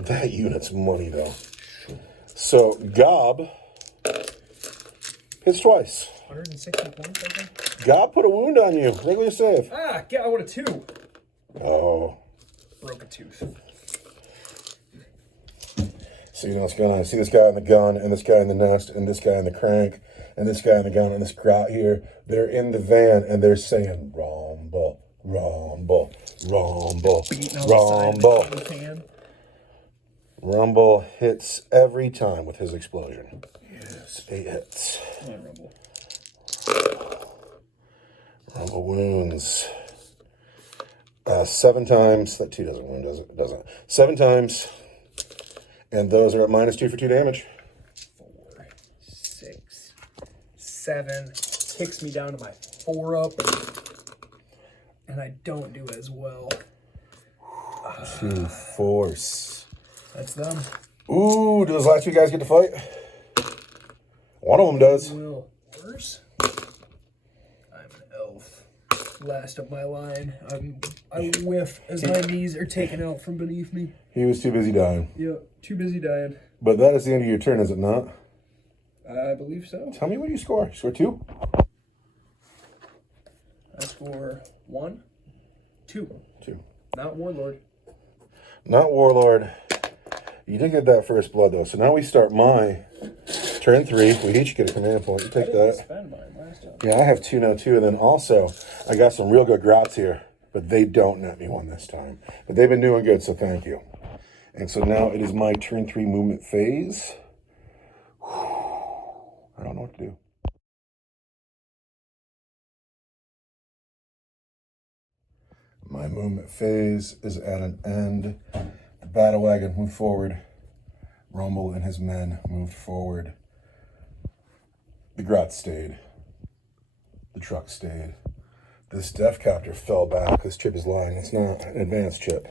That unit's money, though. So, Gob hits twice. 160 points, I think. Gob put a wound on you. Regular save. Ah, yeah, I would have 2. Oh. Broke a tooth. So you know what's going on. I see this guy in the gun, and this guy in the nest, and this guy in the crank, and this guy in the gun, and this grot here. They're in the van, and they're saying, rumble, rumble, rumble, rumble. Rumble hits every time with his explosion. Yes. 8 hits. Come on, Rumble. Rumble wounds. 7 times. That 2 doesn't wound, does it? It doesn't. 7 times. And those are at -2 for 2 damage. 4, 6, 7. Kicks me down to my 4 up. And I don't do as well. 2 force. That's them. Ooh, do those last 2 guys get to fight? One of them does. Will worse. I'm an elf. Last of my line. I whiff as my knees are taken out from beneath me. He was too busy dying. Yep, too busy dying. But that is the end of your turn, is it not? I believe so. Tell me what you score. You score 2? I score 1, 2. 2. Not Warlord. Not Warlord. You did get that first blood, though. So now we start my turn 3. We each get a command point. You take I didn't that. spend mine last time. Yeah, I have 2 now, too. And then also, I got some real good grots here. But they don't net me 1 this time. But they've been doing good, so thank you. And so now it is my turn 3 movement phase. I don't know what to do. My movement phase is at an end. The battle wagon moved forward. Rumble and his men moved forward. The grot stayed. The truck stayed. This death copter fell back. This chip is lying. It's not an advanced chip.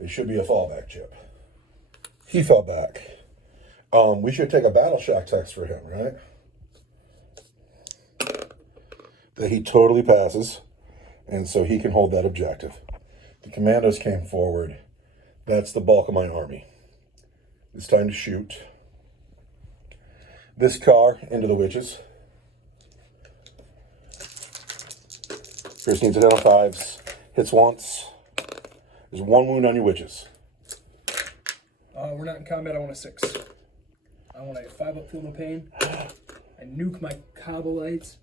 It should be a fallback chip. He fell back. We should take a battle shock text for him, right? That he totally passes. And so he can hold that objective. The commandos came forward. That's the bulk of my army. It's time to shoot. this car into the witches. First needs a hit on 5s. Hits once. There's 1 wound on your witches. We're not in combat. I want a 6. I want a 5-up feel no pain. I nuke my Cobblites.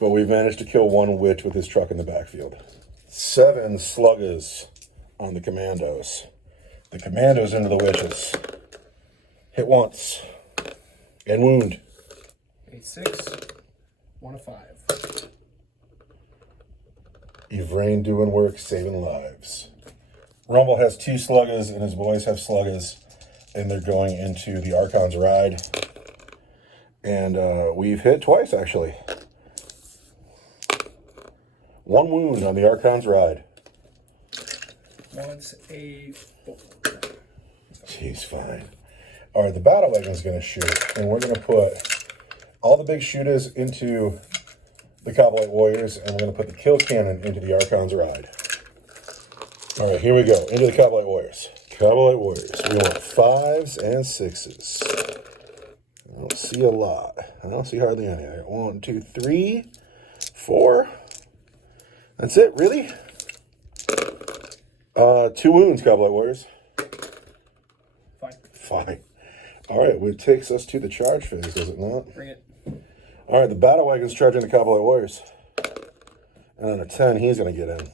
But we managed to kill 1 witch with his truck in the backfield. 7 sluggers on the commandos. The commandos into the witches. Hit once. And wound. A 6. 1 of 5. Yvraine doing work, saving lives. Rumble has 2 sluggers, and his boys have sluggers, and they're going into the Archon's ride. And we've hit twice, actually. 1 wound on the Archon's ride. Wants a 4. He's fine. All right, the battle wagon's going to shoot, and we're going to put all the big shooters into the Cobblite Warriors, and we're going to put the kill cannon into the Archon's ride. All right, here we go. Into the Cobblite Warriors. Cobblite Warriors. We want 5s and 6s. I don't see a lot. I don't see hardly any. I got 1, 2, 3, 4. That's it, really? 2 wounds, Cobblite Warriors. Fine. All right, it takes us to the charge phase, does it not? Bring it. All right, the battle wagon's charging the Cobblite Warriors. And on a 10, he's going to get in.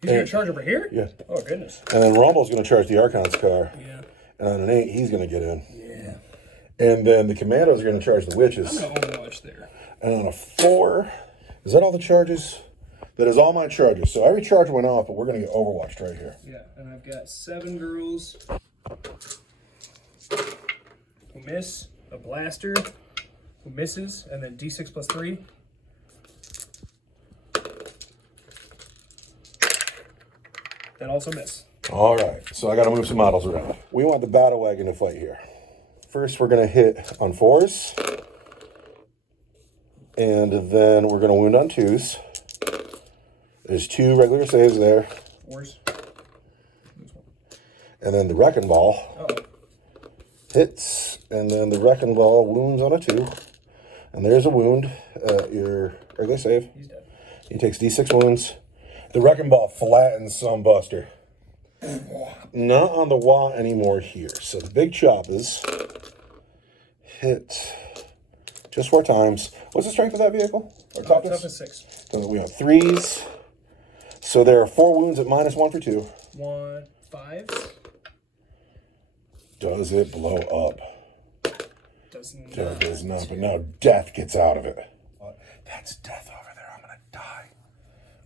He's going to charge over here? Yeah. Oh, goodness. And then Rumble's going to charge the Archon's car. Yeah. And on an 8, he's going to get in. Yeah. And then the Commandos are going to charge the Witches. I'm going to overwatch there. And on a 4, is that all the charges? That is all my charges. So every charge went off, but we're going to get overwatched right here. Yeah, and I've got 7 girls who miss, a blaster who misses, and then D6 plus 3. That also miss. All right, so I got to move some models around. We want the battle wagon to fight here. First, we're going to hit on 4s. And then we're going to wound on 2s. There's 2 regular saves there. 4s. And then the Wrecking Ball hits. And then the Wrecking Ball wounds on a 2. And there's a wound. Your regular save. He's dead. He takes D6 wounds. The Wrecking Ball flattens some buster. Not on the wah anymore here. So the big choppers hit just 4 times. What's the strength of that vehicle? Or Toughness 6. So we have 3s. So there are 4 wounds at -1 for 2. 1, 5. Does it blow up? Does not. It does not, but now death gets out of it. That's death over there. I'm going to die.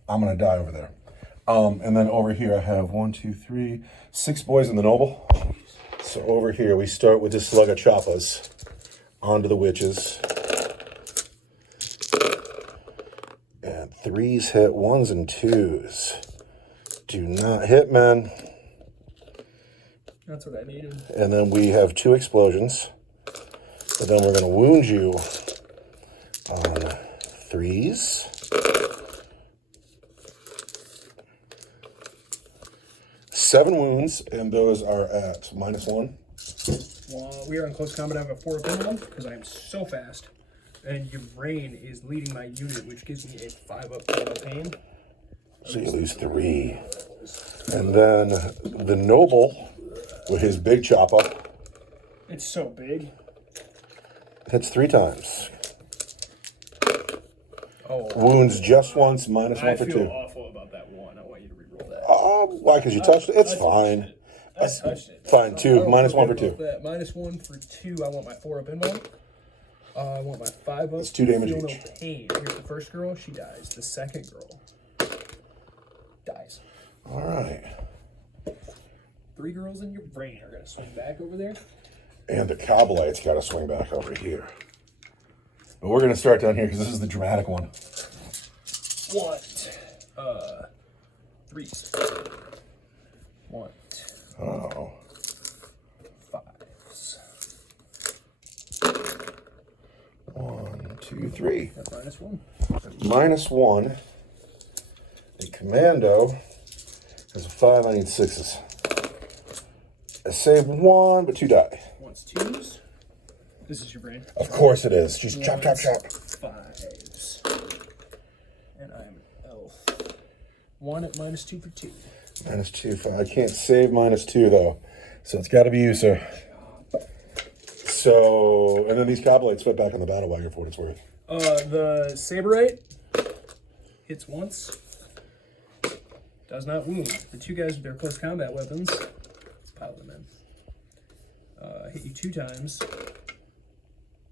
I'm going to die over there. And then over here I have 1, 2, 3, 6 boys in the noble. So over here we start with the slug of choppas onto the witches. And 3s hit, 1s and 2s. Do not hit, men. That's what I needed. And then we have 2 explosions. But then we're going to wound you on 3s. Seven wounds, and those are at -1. Well, we are in close combat. I have a 4 up in one because I am so fast. And Yvraine is leading my unit, which gives me a 5 up for no pain. So you lose 3. And then the noble with his big chopper It's so big. hits 3 times. Oh. Wounds just once, -1 for 2. I feel awful about that one. I want you to reroll that. Why? Because you touched it? It's fine. I touched it. Fine, 2, -1 for 2. -1 for 2. I want my 4 up in one. I want my 5 up. It's 2 damage feel each. no pain. Here's the first girl. She dies. The second girl dies. All right. 3 girls in your brain are going to swing back over there. And the Cobblites got to swing back over here. But we're going to start down here because this is the dramatic one. 3s. 1, 2. Oh. 5s. 1, 2, 3. That's -1. -1. The commando has a 5. I need 6s. I saved 1, but 2 die. 1 wants 2s. This is your brain. Of course it is. She's chop, chop, chop. 5s. And I'm an elf. 1 at -2 for 2. -2. I can't save -2 though, so it's got to be you, sir. So, and then these goblins fit back on the battle wagon for what it's worth. The Saberite hits once. Does not wound. The 2 guys with their close combat weapons, let's pile them in. Hit you 2 times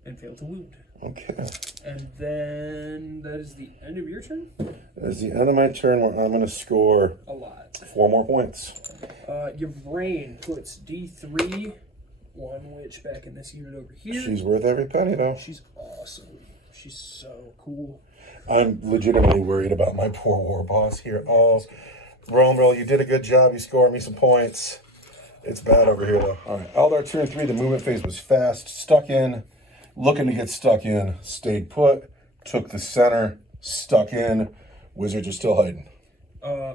and fail to wound. Okay. And then that is the end of your turn? That is the end of my turn where I'm going to score a lot. 4 more points. Your brain puts D3, 1 witch back in this unit over here. She's worth every penny though. She's awesome. She's so cool. I'm legitimately worried about my poor war boss here. Oh, Rombrel, you did a good job. You scored me some points. It's bad over here, though. All right, Eldar turn 3. The movement phase was fast. Stuck in. Looking to get stuck in. Stayed put. Took the center. Stuck in. Wizards are still hiding.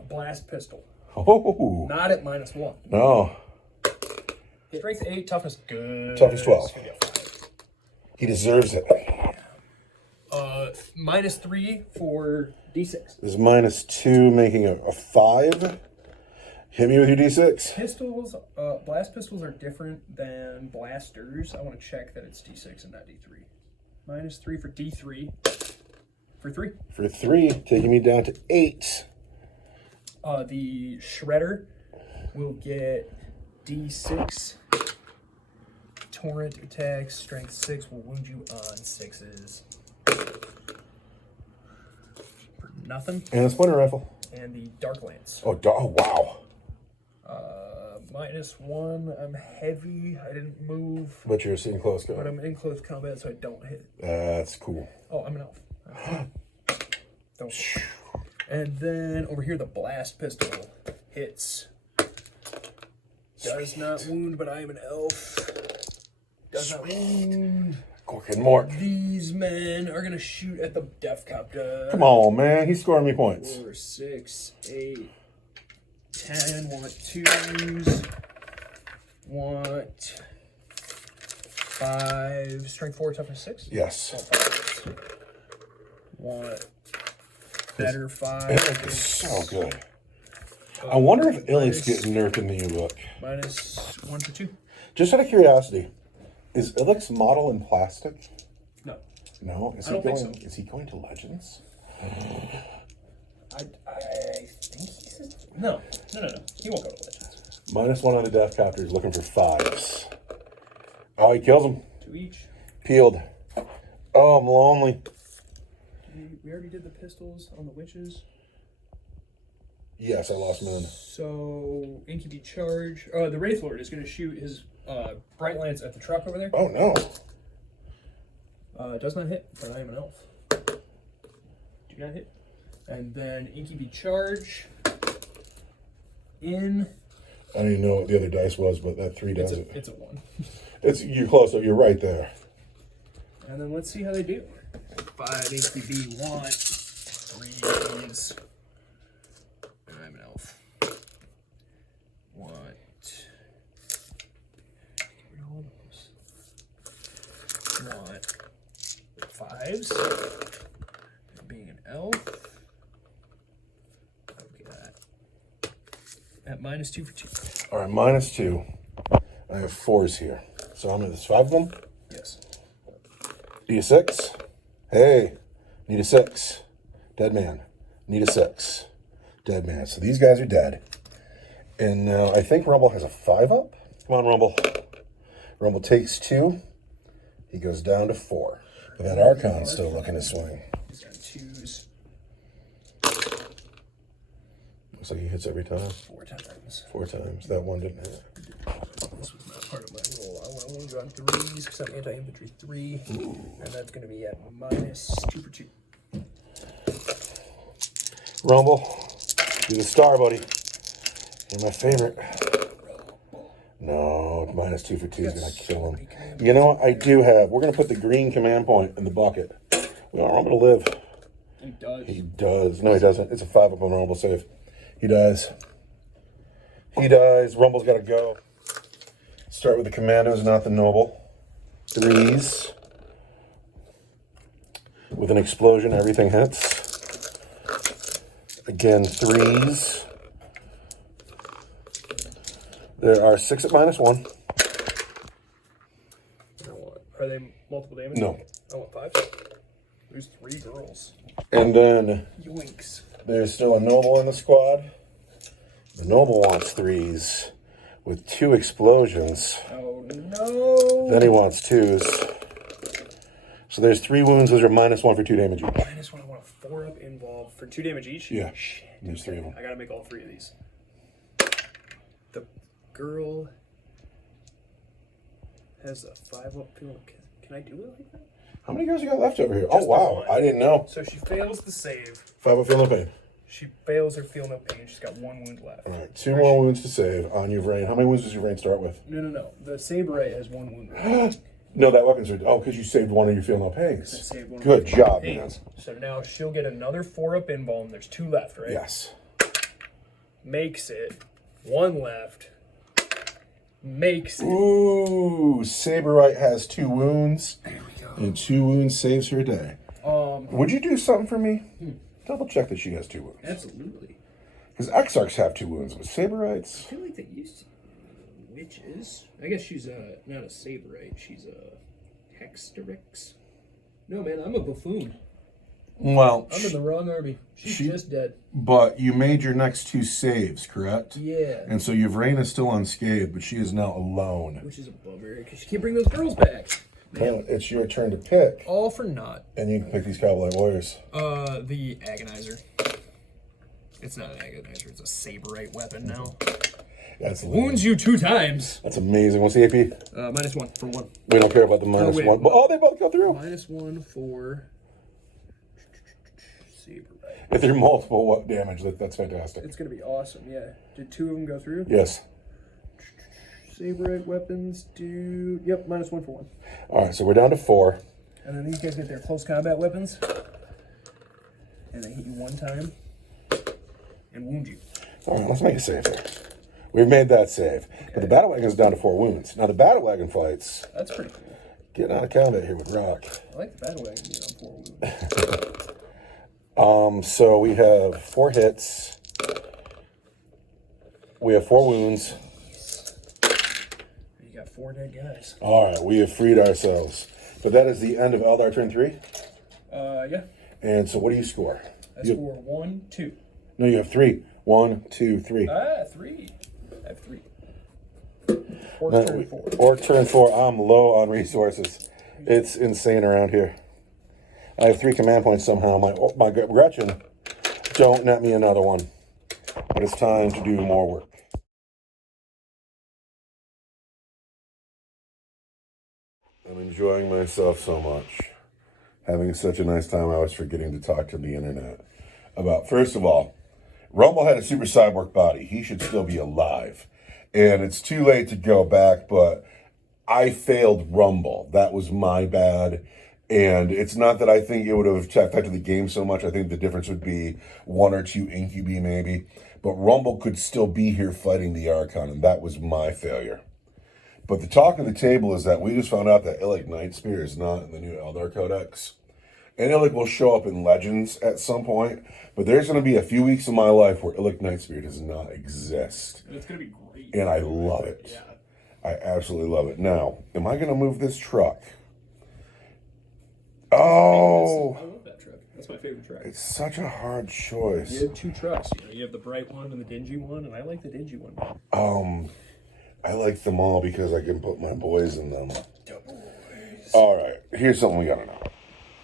Blast pistol. Oh. Not at -1. No. Strength 8, toughness good. Toughness 12. It's gonna be a 5. He deserves it. -3 for D6. This is -2, making a 5. Hit me with your D6. Pistols, blast pistols are different than blasters. I want to check that it's D6 and not D3. -3 for D3. For 3. For 3, taking me down to 8. The Shredder will get D6. Torrent attacks, strength 6 will wound you on 6s. For nothing. And a splinter rifle. And the Dark Lance. Oh, wow. -1. I'm heavy. I didn't move. But you're seeing close But combat. I'm in close combat, so I don't hit. That's cool. Oh, I'm an elf. Don't. And then over here, the blast pistol hits. Does not wound, but I am an elf. Does not wound. Gork and Mork. These men are gonna shoot at the Death Copter. Come on, man. He's scoring me points. 4, 6, 8, 10. Want 2s. Want 5. Strength 4, toughness 6. Yes. Want better 5. Illic is so good. I wonder if Illic's getting nerfed in the new book. -1 for 2. Just out of curiosity, is Illic's model in plastic? No. No? I don't think so. Is he going to Legends? I think he's... No. He won't go to Legends. -1 on the Death Copter is looking for 5s. Oh, he kills him. 2 each. Peeled. Oh, I'm lonely. We already did the pistols on the witches. Yes, I lost men. So, Incubi charge. The Wraith Lord is going to shoot his Bright Lance at the truck over there. Oh, no. Does not hit, but I am an elf. Do not hit. And then Incubi charge. In. I don't even know what the other dice was, but that 3 does it. It's a 1. You're close, though. You're right there. And then let's see how they do. 5 HPB, 1, 3s. And I'm an elf. Want. Get rid of all those. Want 5s. And being an elf. I've got at -2 for 2. All right, -2. I have 4s here. So I'm going to 5 of them. Yes. Need a 6. Hey, need a 6. Dead man. Need a 6. Dead man. So these guys are dead. And now I think Rumble has a 5 up. Come on, Rumble. Rumble takes 2. He goes down to 4. But that Archon's still looking to swing. He's got 2s. Looks like he hits every time. 4 times. 4 times. That one didn't hit. This was not part of my roll. I want to wound you on 3s because I'm anti-infantry 3. Ooh. And that's going to be at -2 for 2. Rumble, you're the star, buddy. You're my favorite. No, -2 for 2 is going to kill him. You know what? I do have. We're going to put the green command point in the bucket. We want Rumble to live. He does. He does. No, he doesn't. It's a 5 up on Rumble save. He dies. He dies. Rumble's got to go. Start with the commandos, not the noble. 3s. With an explosion, everything hits. Again, 3s. There are 6 at -1. Are they multiple damage? No. I want 5. There's 3 girls. And then Yoinks. there's still a noble in the squad. The noble wants 3s with 2 explosions. Oh no. Then he wants 2s. So there's 3 wounds. Those are -1 for 2 damage each. -1. I want a 4-up involved for 2 damage each. Yeah. Shit. There's 3 of them. I gotta make all 3 of these. The girl has a 5-up feeling. Can I do it like that? How many guys you got left over here? Just oh, wow. one. I didn't know. So she fails the save. 5 of feel no pain. She fails her feel no pain. She's got 1 wound left. All right. 2 more wounds to save on Yvraine. How many wounds does Yvraine start with? No. The Saberite has 1 wound left. No, that weapon's... Oh, because you saved 1 and you feel no pains. Saved one Good of job, pain. man. So now she'll get another 4-up involved. There's 2 left, right? Yes. Makes it. 1 left. Makes it. Ooh, Saberite has 2 wounds. There we go. And 2 wounds saves her day. Would you do something for me? Double check that she has 2 wounds. Absolutely. Because Exarchs have 2 wounds, but Saberites... I feel like they used to. Witches. I guess she's not a Saberite. She's a Hexterix. No, man, I'm a buffoon. Well, I'm in the wrong army. She's just dead. But you made your next 2 saves, correct? Yeah. And so Yvraine is still unscathed, but she is now alone. Which is a bummer, because she can't bring those girls back. Well, it's your turn to pick. All for naught. And you can pick these Cowboy Warriors. The Agonizer. It's not an Agonizer, it's a Saberite weapon now. That's Wounds you 2 times. That's amazing. What's the AP? -1 for 1. We don't care about the -1. But, oh, they both go through. -1 for Saberite. If they're multiple damage, that's fantastic. It's going to be awesome, yeah. Did 2 of them go through? Yes. Saberite weapons do... Yep, -1 for 1. All right, so we're down to 4. And then these guys get their close combat weapons. And they hit you 1 time. And wound you. All right, let's make a save here. We've made that save. Okay. But the battle wagon's down to 4 wounds. Now the battle wagon fights. That's pretty cool. Getting out of combat here with Rock. I like the battle wagon being on 4 wounds. So we have 4 hits. We have 4 wounds. You got 4 dead guys. All right, we have freed ourselves. But that is the end of Eldar turn 3? Yeah. And so what do you score? I score 1, 2. No, you have 3. 1, 2, 3. 3. I have 3. Or turn 4. Or turn 4. I'm low on resources. It's insane around here. I have 3 command points somehow. My Gretchen, don't net me another one. But it's time to do more work. I'm enjoying myself so much. Having such a nice time, I was forgetting to talk to the internet about, first of all, Rumble had a super cyborg body. He should still be alive. And it's too late to go back, but I failed Rumble. That was my bad. And it's not that I think it would have affected the game so much. I think the difference would be 1 or 2 incubi maybe. But Rumble could still be here fighting the Archon, and that was my failure. But the talk of the table is that we just found out that Illic Nightspear is not in the new Eldar Codex. And Illic will show up in Legends at some point, but there's going to be a few weeks of my life where Illic Nightspear does not exist. It's going to be great. And I love it. Yeah. I absolutely love it. Now, am I going to move this truck? Oh! I love that truck. That's my favorite truck. It's such a hard choice. You have 2 trucks. You have the bright one and the dingy one, and I like the dingy one. I like them all because I can put my boys in them. All right, here's something we gotta know.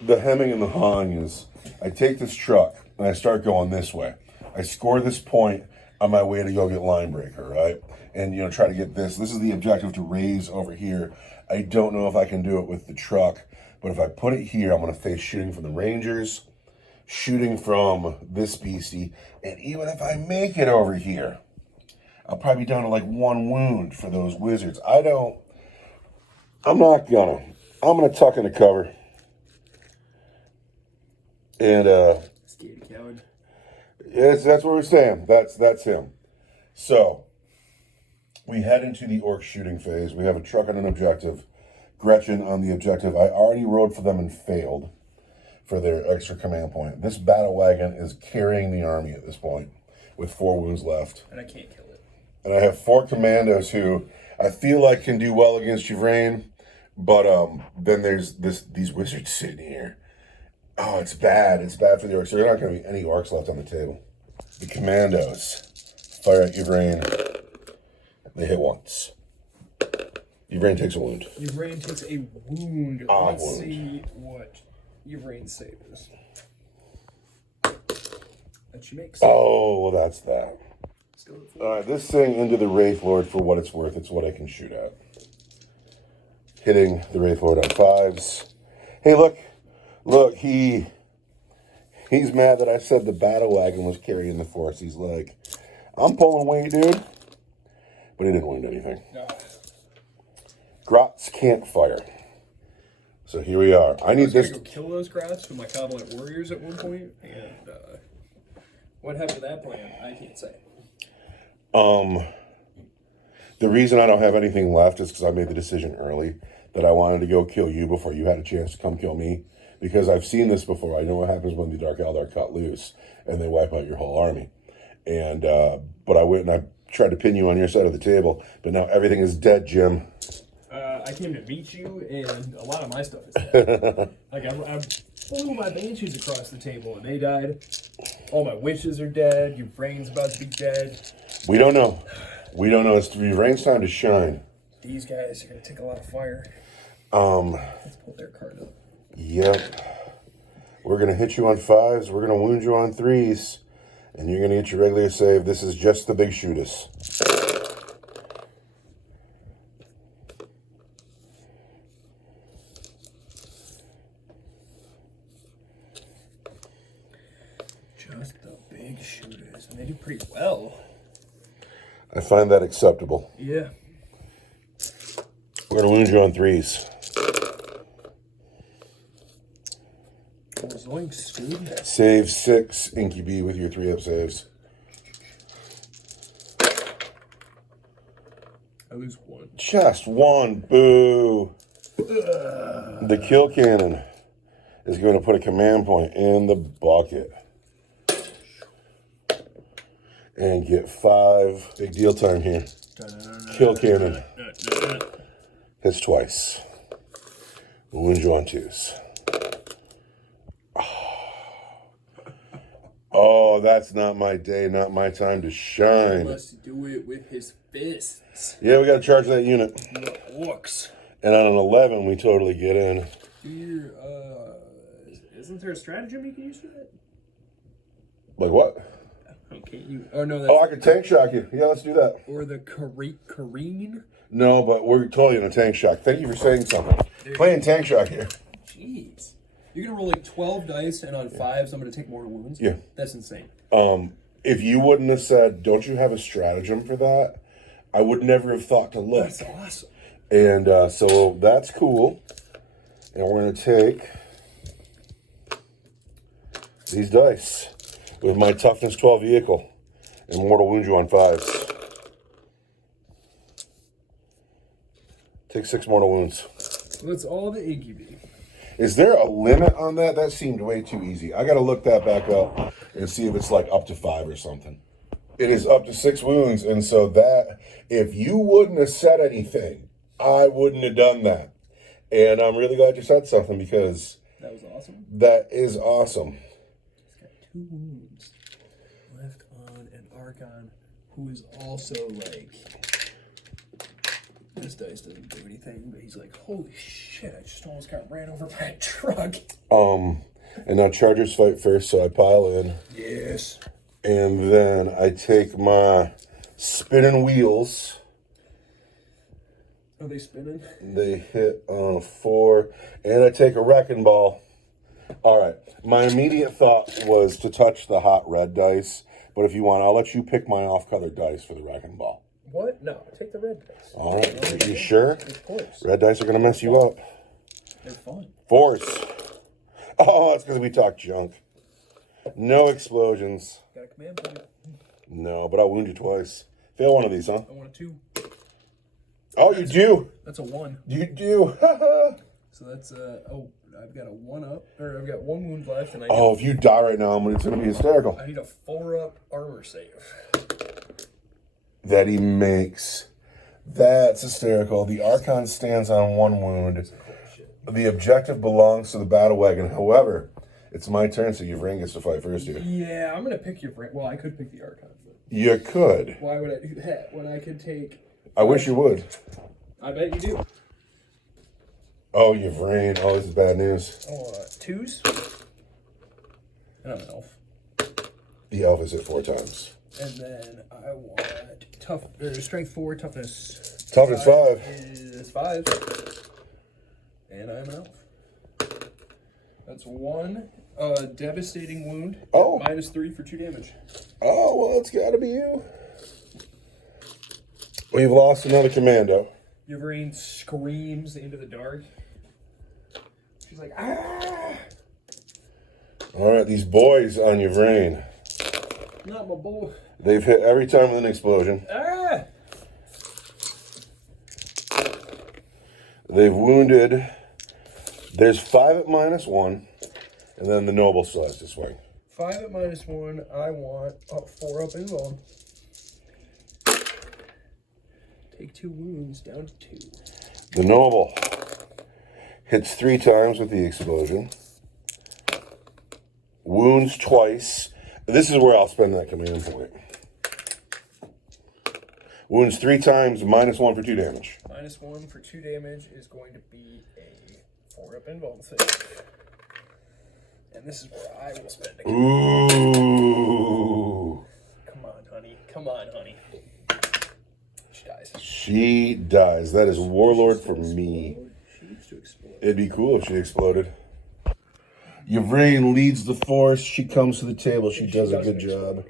The hemming and the hawing is, I take this truck and I start going this way. I score this point on my way to go get line breaker, right? And, try to get this. This is the objective to raise over here. I don't know if I can do it with the truck, but if I put it here, I'm gonna face shooting from the Rangers, shooting from this beastie, and even if I make it over here, I'll probably be down to like 1 wound for those wizards. I'm gonna tuck in the cover. And Scaredy coward. yes, that's where we're staying. That's him. So we head into the orc shooting phase. We have a truck on an objective. Gretchen on the objective. I already rode for them and failed for their extra command point. This battle wagon is carrying the army at this point with 4 wounds left. And I can't kill it. And I have 4 commandos who I feel like can do well against Yvraine, but then there's these wizards sitting here. Oh, it's bad. It's bad for the orcs. There are not going to be any orcs left on the table. The commandos fire at Yvraine. They hit once. Yvraine takes a wound. Yvraine takes a wound. Let's see what Yvraine's save is. That she makes. Oh, well, that's that. Still at 4. All right, this thing into the Wraith Lord for what it's worth. It's what I can shoot at. Hitting the Wraith Lord on 5s. Hey, look, he's mad that I said the battle wagon was carrying the force. He's like, I'm pulling weight, dude. But he didn't wound anything. No. Grots can't fire. So here we are. I need this. Go kill those Grots with my Covenant Warriors at one point, and what happened to that plan? I can't say. The reason I don't have anything left is because I made the decision early that I wanted to go kill you before you had a chance to come kill me. Because I've seen this before. I know what happens when the Dark Eldar cut loose and they wipe out your whole army. And but I went and I tried to pin you on your side of the table, but now everything is dead, Jim. I came to meet you, and a lot of my stuff is dead. Like, I flew my Banshees across the table, and they died. All my witches are dead. Yvraine's about to be dead. We don't know. We don't know. It's Yvraine's time to shine. These guys are going to take a lot of fire. Let's pull their card up. Yep. We're going to hit you on 5s. We're going to wound you on 3s. And you're going to get your regular save. This is just the big shooters. Just the big shooters. And they do pretty well. I find that acceptable. Yeah. We're going to wound you on 3s. Zoinks, dude. Save 6 Incubi with your 3-up saves. I lose 1. Just 1. Boo. The kill cannon is going to put a command point in the bucket. And get 5. Big deal time here. Kill cannon. Hits twice. Wound you on 2s. Oh, that's not my day, not my time to shine. He must do it with his fists. Yeah, we got to charge that unit. The orcs. And on an 11, we totally get in. Isn't there a stratagem you can use for that? Like what? Okay, you. Oh no, that's. Oh, I could tank shock you. Yeah, let's do that. Or the Kareen. No, but we're totally in a tank shock. Thank you for saying something. Playing tank shock here. Jeez. You're going to roll like 12 dice, and on 5s, I'm going to take mortal wounds? Yeah. That's insane. If you wouldn't have said, don't you have a stratagem for that? I would never have thought to look. That's awesome. And so that's cool. And we're going to take these dice with my toughness 12 vehicle and mortal wound you on 5s. Take 6 mortal wounds. That's all the Iggy. Is there a limit on that? That seemed way too easy. I got to look that back up and see if it's like up to 5 or something. It is up to 6 wounds. And so that, if you wouldn't have said anything, I wouldn't have done that. And I'm really glad you said something because that was awesome. That is awesome. He's got 2 wounds left on an Archon who is also like, this dice doesn't do anything, but he's like, holy shit, I just almost got ran over by a truck. And now Chargers fight first, so I pile in. Yes. And then I take my spinning wheels. Are they spinning? They hit on a 4. And I take a wrecking ball. All right. My immediate thought was to touch the hot red dice. But if you want, I'll let you pick my off-color dice for the wrecking ball. What? No, take the red dice. All right. Are you sure? Of course. Red dice are going to mess you up. They're fun. 4s. Oh, that's because we talk junk. No explosions. Got a command point. No, but I'll wound you twice. Fail one of these, huh? I want a 2. Oh, you do. That's a 1. You do. So that's I've got a 1 up, or I've got 1 wound left, and Oh, if you die right now, it's going to be hysterical. I need a 4-up armor save. That he makes. That's hysterical. The Archon stands on 1 wound. The objective belongs to the battle wagon. However, it's my turn, so Yvraine gets to fight first here. Yeah, I'm gonna pick Yvraine. Well, I could pick the Archon. But You could. why would I do that when I could take? I wish you would. I bet you do. Oh, Yvraine. Oh, this is bad news. 2s. And I'm an elf. The elf is hit 4 times. And then I want strength 4, toughness. Toughness 5. Is 5. And I'm an elf. That's 1 devastating wound. Oh. -3 for 2 damage. Oh, well, it's got to be you. We've lost another commando. Yvraine screams into the dark. She's like, ah! All right, these boys on Yvraine. Not my boy. They've hit every time with an explosion. Ah! They've wounded. There's 5 at -1, and then the noble still has to swing. 5 at -1. I want 4 up invuln. Take 2 wounds down to 2. The noble hits 3 times with the explosion. Wounds twice. This is where I'll spend that command point. Wounds 3 times, -1 for 2 damage. -1 for 2 damage is going to be a 4 up invuln save. And this is where I will spend a command. Ooh. Come on, honey. Come on, honey. She dies. She dies. That is Warlord for me. She needs to explode. It'd be cool if she exploded. Yvraine leads the force. She comes to the table. She does a good job.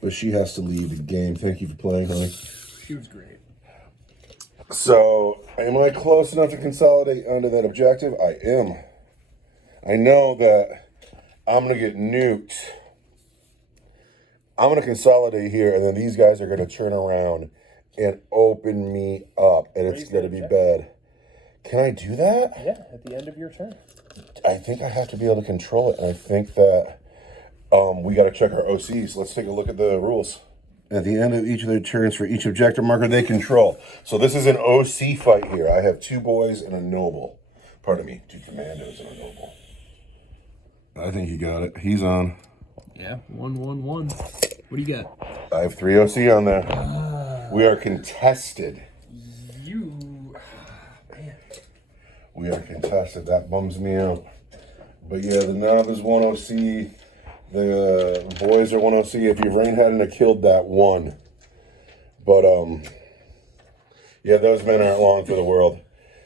But she has to leave the game. Thank you for playing, honey. She was great. So, am I close enough to consolidate onto that objective? I am. I know that I'm going to get nuked. I'm going to consolidate here, and then these guys are going to turn around and open me up, and it's going to be bad. Can I do that? Yeah, at the end of your turn. I think I have to be able to control it, and I think that we got to check our OCs. Let's take a look at the rules. At the end of each of their turns for each objective marker they control. So this is an OC fight here. I have 2 boys and a noble. Pardon me, 2 commandos and a noble. I think he got it. He's on. Yeah, 1-1-1. What do you got? I have 3 OC on there. We are contested. Man. We are contested. That bums me out. But yeah, the Nav is 1 OC. The boys are 1 OC. If Yvraine hadn't have killed that 1. But, yeah, those men aren't long for the world.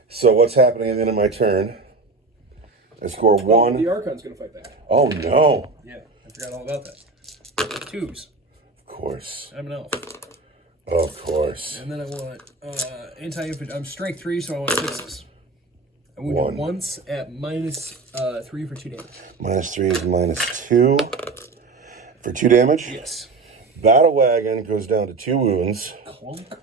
So what's happening at the end of my turn? I score 1. The Archon's going to fight back. Oh, no. Yeah, I forgot all about that. 2s. Of course. I'm an elf. Of course. And then I want anti-infantry. I'm strength 3, so I want 6s. I wounded 1. once at -3 for 2 damage. -3 is -2 for 2 damage. Yes. Battle wagon goes down to 2 wounds. Clunk.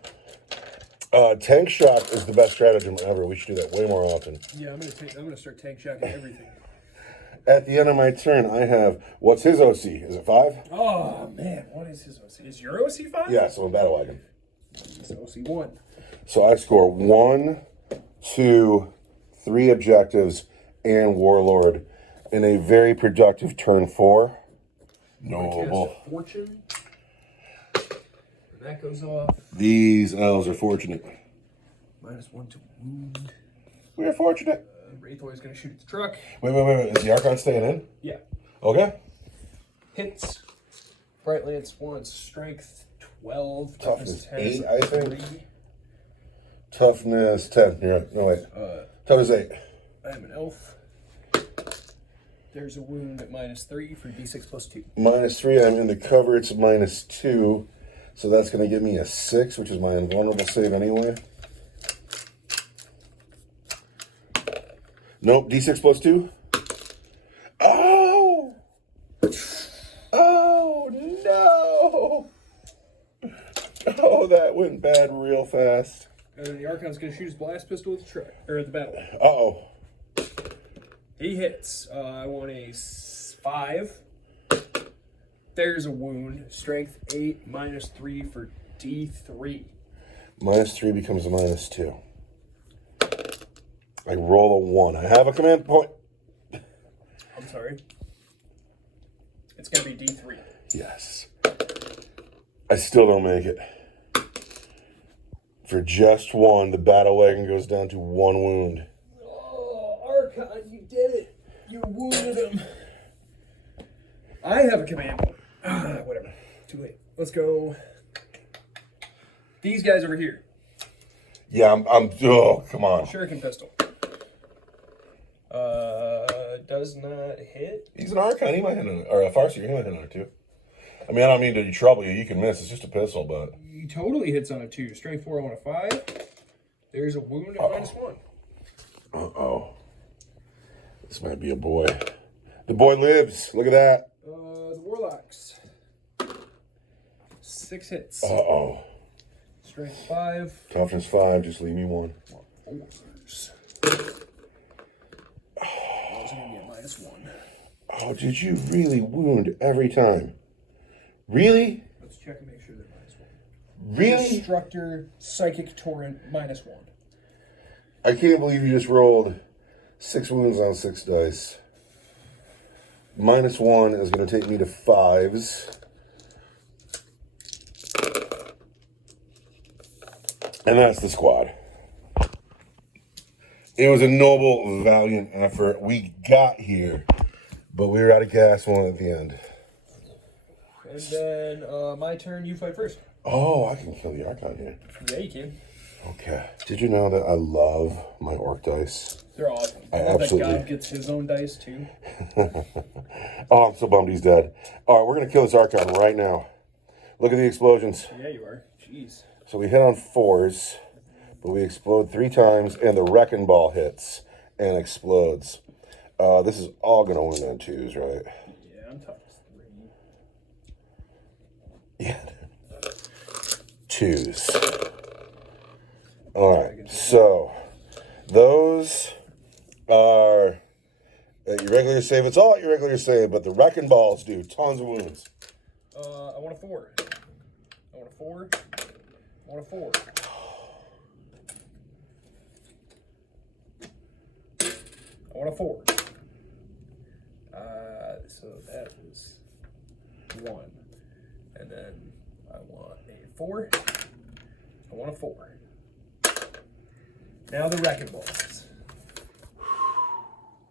Tank shock is the best stratagem ever. We should do that way more often. Yeah, I'm gonna start tank shocking everything. At the end of my turn, I have, what's his OC? Is it 5? Oh man, what is his OC? Is your OC 5? Yeah, so in battle wagon. It's OC 1. So I score 1, 2, 3 objectives and Warlord in a very productive turn 4. Noble. Fortune. And that goes off. These elves are fortunate. -1 to wound. We are fortunate. Wraithboy's gonna shoot at the truck. Wait. Is the Archon staying in? Yeah. Okay. Hits. Bright Lance 1. Strength 12. Toughness 10. 8, I think. 3. Toughness 10. You're right. No, wait. Toughness 8. I am an elf. There's a wound at -3 for D6 plus 2. -3, I'm in the cover. It's -2. So that's going to give me a 6, which is my invulnerable save anyway. Nope, D6 plus 2. Oh! Oh, no! Oh, that went bad real fast. And then the Archon's going to shoot his blast pistol with the truck, or at the battle. Uh-oh. He hits. I want a 5. There's a wound. Strength 8, -3 for D3. -3 becomes a -2. I roll a 1. I have a command point. I'm sorry. It's going to be D3. Yes. I still don't make it. For just 1, the battle wagon goes down to 1 wound. Oh, Archon, you did it. You wounded him. I have a command point. Whatever. Too late. Let's go. These guys over here. Yeah, oh, come on. Shuriken pistol. Does not hit. He's an Archon. He might hit on it. Or a Farseer. He might hit on it, too. I mean, I don't mean to trouble you. You can miss. It's just a pistol, but... He totally hits on a 2. Strength 4, I want a 5. There's a wound at -1. Uh-oh. This might be a boy. The boy lives. Look at that. The Warlocks. 6 hits. Uh-oh. Strength 5. Toughness 5. Just leave me 1. 4s. Those are going to be a -1. Oh, did you really wound every time? Really? Let's check and make sure they're -1. Really? Destructor, Psychic Torrent, -1. I can't believe you just rolled 6 wounds on 6 dice. -1 is going to take me to 5s. And that's the squad. It was a noble, valiant effort. We got here, but we were out of gas one at the end. And then my turn, you fight first. Oh, I can kill the Archon here. Yeah, you can. Okay. Did you know that I love my orc dice? They're awesome. I love absolutely... that God gets his own dice, too. Oh, I'm so bummed he's dead. All right, we're going to kill this Archon right now. Look at the explosions. Yeah, you are. Jeez. So we hit on 4s, but we explode 3 times, and the Wrecking Ball hits and explodes. This is all going to win on 2s, right? Yeah, I'm tough as 3. Yeah. 2s. All right, so those are at your regular save. It's all at your regular save, but the Wrecking Balls do tons of wounds. I want a 4. I want a 4. I want a 4. I want a 4. So that was 1. And then I want a 4. I want a 4. Now the Wrecking Balls.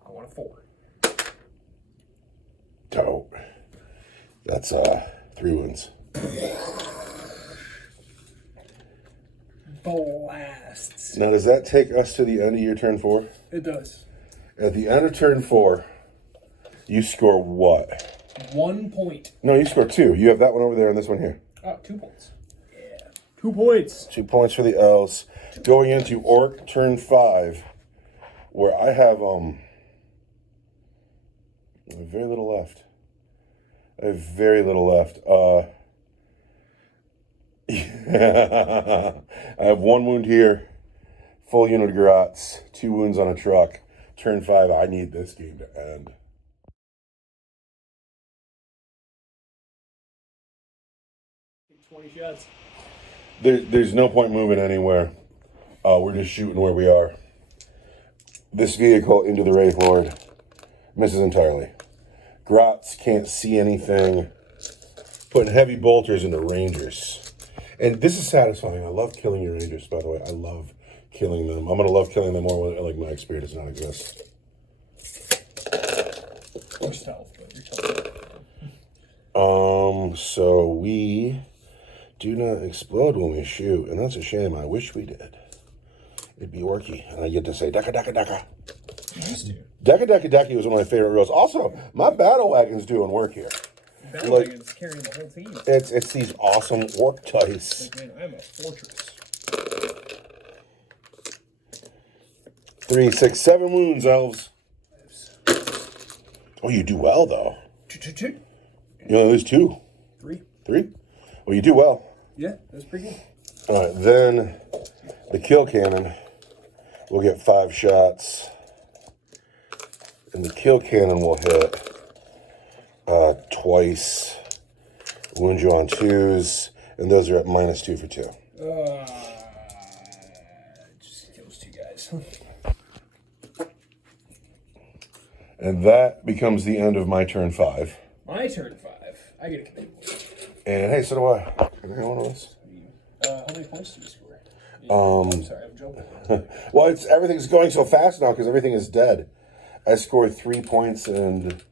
I want a 4. Dope. That's 3 wounds. Blasts. Now, does that take us to the end of your turn 4? It does. At the end of turn 4, you score what? 1 point. No, you score 2. You have that one over there and this one here. Oh, 2 points. Yeah. 2 points. 2 points for the elves. Going into orc turn 5, where I have very little left. I have very little left. I have 1 wound here, full unit of garrots, 2 wounds on a truck. Turn 5, I need this game to end. Take 20 shots. There's no point moving anywhere. We're just shooting where we are. This vehicle into the Wraith Lord misses entirely. Grots can't see anything. Putting heavy bolters into Rangers. And this is satisfying. I love killing your Rangers, by the way. I love killing them. I'm going to love killing them more when, like, my Spirit does not exist. Or stealth, but you're telling me. So we do not explode when we shoot, and that's a shame. I wish we did. It'd be orky, and I get to say, Deka, Deka, Deka. You used to. Deka, Deka, Deki was one of my favorite rules. Also, my battle wagon's doing work here. Battle Wagon's carrying the whole team. It's these awesome orc dice. Like, man, I'm a fortress. 3, 6, 7 wounds, elves. Oh, you do well, though. 2. You know, there's 2. 3. 3? Well, you do well. Yeah, that's pretty good. All right, then The kill cannon will get 5 shots. And the kill cannon will hit twice. Wound you on 2s. And those are at -2 for 2. Just kills 2 guys. And that becomes the end of my turn 5. My turn 5. I get a command point. And hey, so do I. Can I have one of those? How many points do you score? I'm sorry, I'm jumping. Well, everything's going so fast now because everything is dead. I scored 3 points, and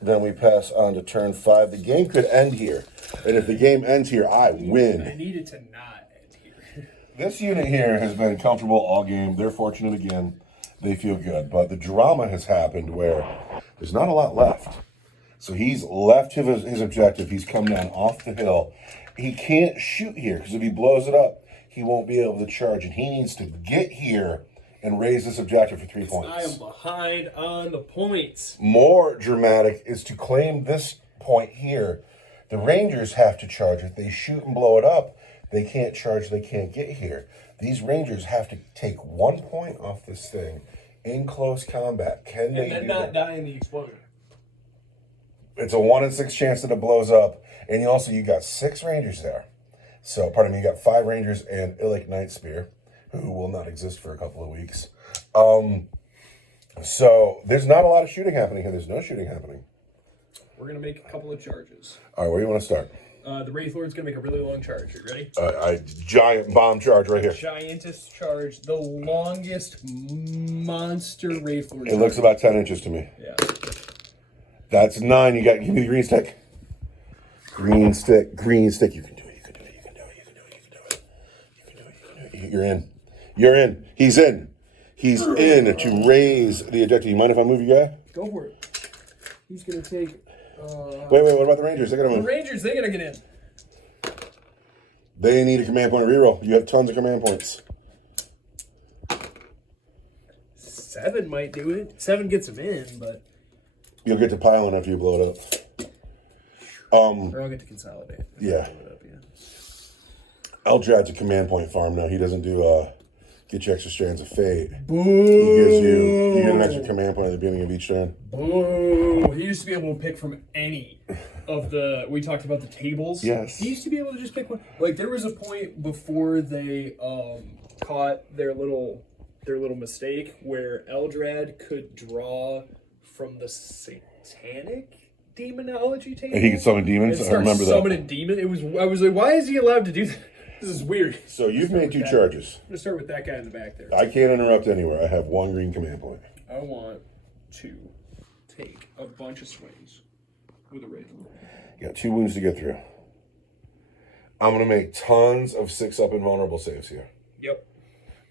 then we pass on to turn 5. The game could end here. And if the game ends here, I win. I need it to not end here. This unit here has been comfortable all game. They're fortunate again. They feel good. But the drama has happened where there's not a lot left. So he's left his objective. He's come down off the hill. He can't shoot here because if he blows it up, he won't be able to charge. And he needs to get here and raise this objective for 3 points. I am behind on the points. More dramatic is to claim this point here. The Rangers have to charge. If they shoot and blow it up, they can't charge, they can't get here. These Rangers have to take 1 point off this thing in close combat. Can they And then not die in the explosion. It's a 1 in 6 chance that it blows up. And you got 6 Rangers there. So, pardon me, you got 5 Rangers and Illic Night Spear, who will not exist for a couple of weeks. So, there's not a lot of shooting happening here. There's no shooting happening. We're going to make a couple of charges. All right, where do you want to start? The Wraith Lord's going to make a really long charge. You ready? Giant bomb charge right here. Giantest charge. The longest monster Wraith Lord. It looks about 10 inches to me. Yeah. That's 9. Give me the green stick. Green stick. You can do it. You can do it. You can do it. You can do it. You can do it. You can do it. You can do it. You're in. You're in. He's in. He's in to raise the objective. You mind if I move you guy? Go for it. He's going to take... Wait. What about the Rangers? They're going to The move. Rangers, they're going to get in. They need a command point reroll. You have tons of command points. 7 might do it. 7 gets him in, but... You'll get to piling after you blow it up. Or I'll get to consolidate. Yeah. Eldrad's a command point farm now. He doesn't do get you extra strands of fate. Boo! You get an extra command point at the beginning of each turn. Boo! He used to be able to pick from any of the... We talked about the tables. Yes. He used to be able to just pick one. Like, there was a point before they caught their little mistake where Eldrad could draw from the satanic demonology table. And he could summon demons? I remember that. Summoning demons. I was like, why is he allowed to do that? This is weird. So you've made 2 charges. I'm going to start with that guy in the back there. I can't interrupt anywhere. I have 1 green command point. I want to take a bunch of swings with a Wraith Lord. You got 2 wounds to get through. I'm going to make tons of 6-up invulnerable saves here. Yep.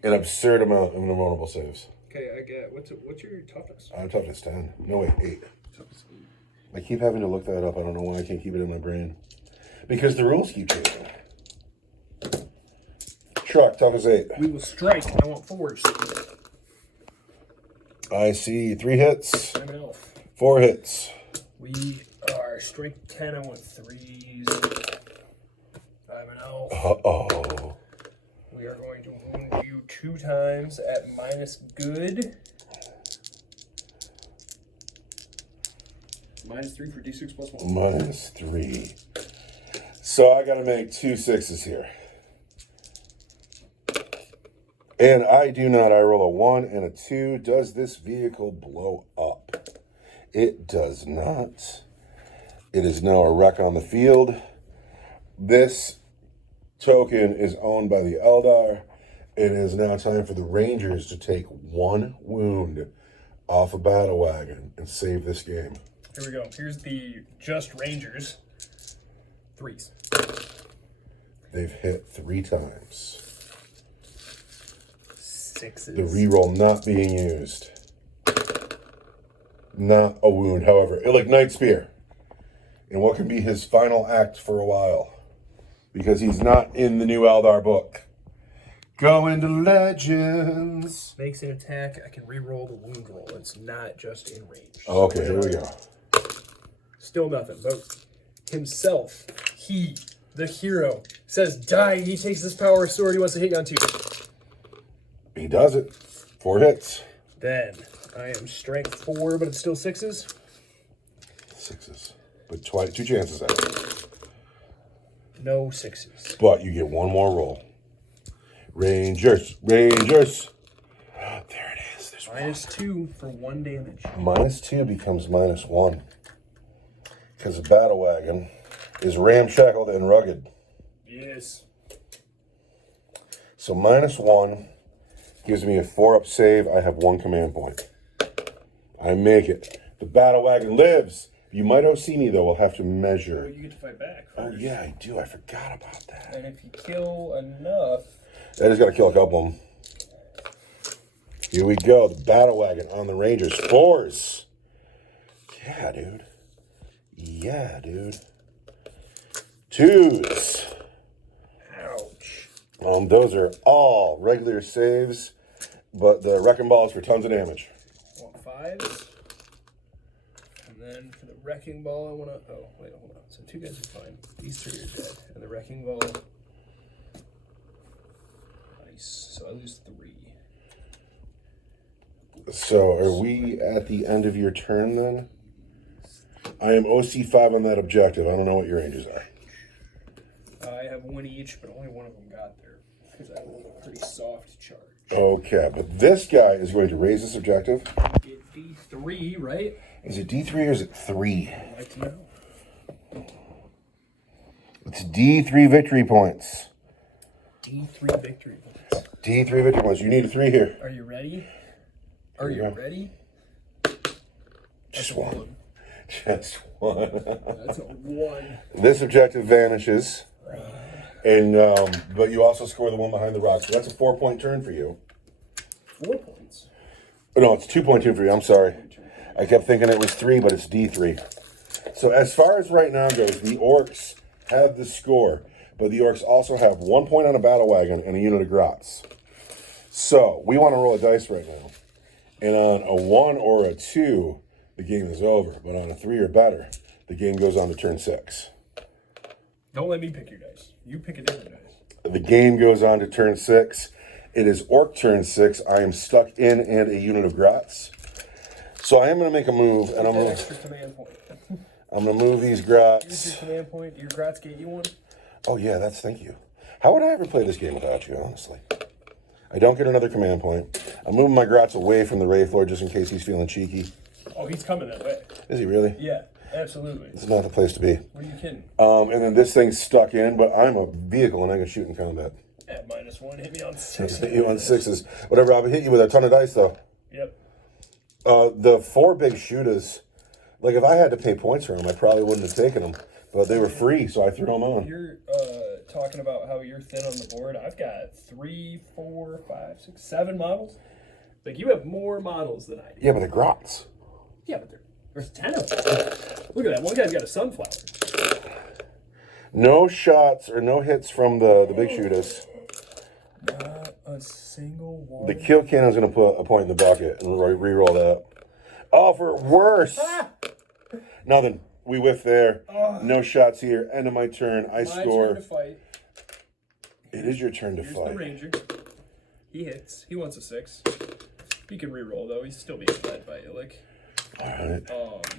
An absurd amount of invulnerable saves. Okay, I get... What's your toughness? I'm toughness 10. No, wait, 8. Toughness 8. I keep having to look that up. I don't know why I can't keep it in my brain. Because the rules keep changing. Truck, toughness 8. We will strike. I want 4s. I see 3 hits. I'm an elf. 4 hits. We are strength 10. I want 3s. I'm an elf. Uh-oh. We are going to wound you 2 times at minus good. -3 for D6 plus 1. -3. So I got to make 2 6s here. And I do not. I roll a 1 and a 2. Does this vehicle blow up? It does not. It is now a wreck on the field. This token is owned by the Eldar. It is now time for the Rangers to take 1 wound off a battle wagon and save this game. Here we go. Here's the just Rangers. 3s. They've hit 3 times. 6s. The reroll not being used. Not a wound, however. Illic Night Spear. In what can be his final act for a while. Because he's not in the new Eldar book. Go into Legends. Makes an attack. I can reroll the wound roll. It's not just in range. Okay, here we go. Still nothing. But himself, he, the hero, says die. He takes this power sword. He wants to hit you on 2. He does it. 4 hits. Then I am strength 4, but it's still 6s. 6s. But 2 chances at it. No 6s. But you get 1 more roll. Rangers. Rangers. There it is. There's -2 for 1 damage. -2 becomes -1. Because the battle wagon is ramshackled and rugged. Yes. So -1 gives me a 4-up save. I have 1 command point. I make it. The battle wagon lives. You might OC me, though. We'll have to measure. Well, you get to fight back first. Oh, yeah, I do. I forgot about that. And if you kill enough... I just got to kill a couple of them. Here we go. The battle wagon on the Rangers. 4s. Yeah, dude. Yeah, dude. 2s. Ouch. Those are all regular saves, but the wrecking balls for tons of damage. I want 5s. And then for the wrecking ball, I want to... Oh, wait, hold on. So 2 guys are fine. These 3 are dead. And the wrecking ball... Nice. So I lose 3. So are we at the end of your turn then? I am OC5 on that objective. I don't know what your ranges are. I have 1 each, but only one of them got there. Because I rolled a pretty soft charge. Okay, but this guy is going to raise this objective. Get D3, right? Is it D3 or is it 3? I'd like to know. It's D3 victory points. D3 victory points. D3 victory points. You need a 3 here. Are you ready? Are you ready? Just 1. Just 1. That's a 1. This objective vanishes. And but you also score the one behind the rock. So that's a 4-point turn for you. 4 points. Oh, no, it's 2-point turn for you. I'm sorry. I kept thinking it was 3, but it's D3. So as far as right now goes, the orcs have the score, but the orcs also have 1 point on a battle wagon and a unit of grots. So we want to roll a dice right now. And on a 1 or a 2, the game is over. But on a 3 or better, the game goes on to turn 6. Don't let me pick your dice. You pick a different dice. The game goes on to turn 6. It is orc turn 6. I am stuck in and a unit of grots. So I am going to make a move, and I'm going extra command point. to move these Here's grots. your command point. Your grots gate you one. Oh yeah, thank you. How would I ever play this game without you, honestly? I don't get another command point. I'm moving my grots away from the Wraith Lord just in case he's feeling cheeky. Oh, he's coming that way. Is he really? Yeah, absolutely. It's not the place to be. What are you kidding? And then this thing's stuck in, but I'm a vehicle and I can shoot in combat. At -1, hit me on 6. Hit you on 6s. Whatever, I'll hit you with a ton of dice though. Yep. The 4 big shooters, like if I had to pay points for them, I probably wouldn't have taken them. But they were free, so I threw them on. You're talking about how you're thin on the board. I've got 3, 4, 5, 6, 7 models. Like, you have more models than I do. Yeah, but they're grots. Yeah, but there's 10 of them. Look at that. One guy's got a sunflower. No shots or no hits from the big shooters. Not a single one. The kill cannon's going to put a point in the bucket and re-roll that. Oh, for worse. Ah! Nothing. We whiff there. No shots here. End of my turn. I score. Turn to fight. It is your turn to Here's fight. the ranger. He hits. He wants a 6. He can re-roll, though. He's still being led by Illic. All right.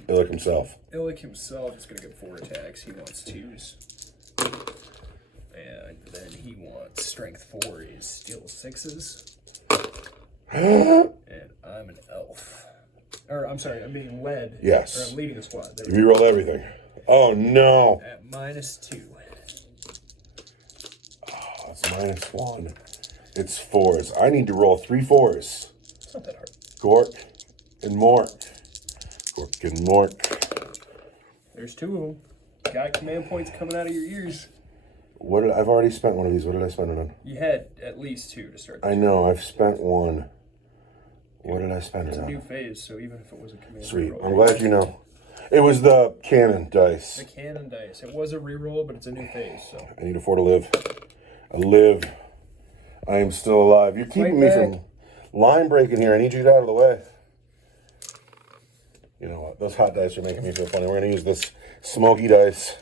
Illic himself. Illic himself is going to get 4 attacks. He wants 2s. And then he wants strength 4 is still 6s. And I'm an elf. Or, I'm sorry, I'm being led. Yes. Or I'm leading the squad. There we You re-roll everything. Oh, no. At -2. Oh, it's -1. It's 4s. I need to roll 3 4s. It's not that hard. Gork and Mork. Gork and Mork. There's 2 of them. Got command points coming out of your ears. I've already spent one of these. What did I spend it on? You had at least 2 to start. I know. I've spent 1. What did I spend It's it a on? new phase, so even if it was a command Sweet. reroll, I'm glad you know. It was the cannon dice. the cannon dice. It was a reroll, but it's a new phase, so. I need a 4 to live. I live. I am still alive. You're keeping me from line breaking here. I need you to get out of the way. You know what? Those hot dice are making me feel funny. We're going to use this smoky dice.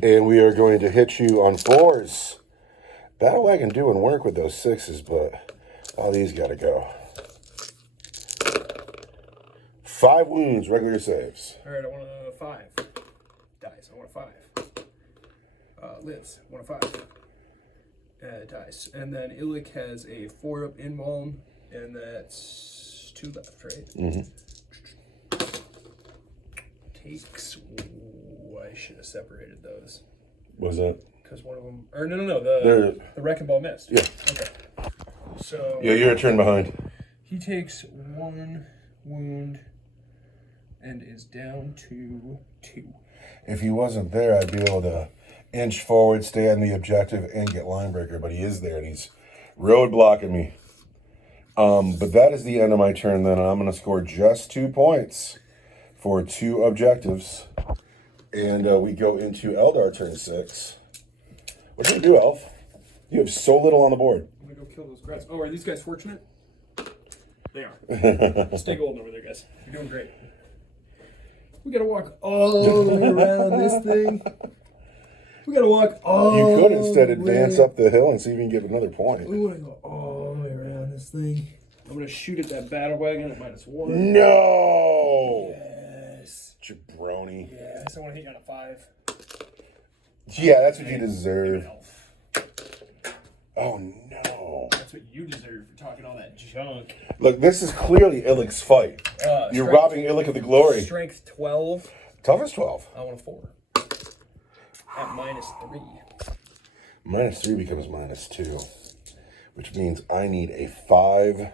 And we are going to hit you on 4s. Battle Wagon doing work with those 6s, but All these gotta go. 5 wounds, regular saves. All right, I want a 5. Dice, I want a 5. Lives, I want a 5. Dice. And then Illic has a 4-up invuln, and that's 2 left, right? Mm-hmm. Takes. Ooh, I should have separated those. Was that? Because one of them. Or no. The Wrecking Ball missed. Yeah. Okay. So. Yeah, you're a turn behind. He takes 1 wound and is down to 2. If he wasn't there, I'd be able to inch forward, stay on the objective, and get Linebreaker. But he is there, and he's road blocking me. But that is the end of my turn. Then I'm going to score just 2 points for 2 objectives, and we go into Eldar turn 6. What do you do, Elf? You have so little on the board. I'm gonna go kill those grats. Oh, are these guys fortunate? They are. Stay golden over there, guys. You're doing great. We gotta walk all the way around this thing. We gotta walk all. You could instead advance up the hill and see if you can get another point. We wanna go all the way around this thing. I'm gonna shoot at that battle wagon at -1. No. Yes. Jabroni. Yes. I wanna hit you on a 5. Yeah, that's what you deserve. Oh no. That's what you deserve for talking all that junk. Look, this is clearly Illic's fight. You're robbing Illic of the glory. Strength 12. Toughness 12. I want a 4. At -3. -3 becomes -2, which means I need a 5.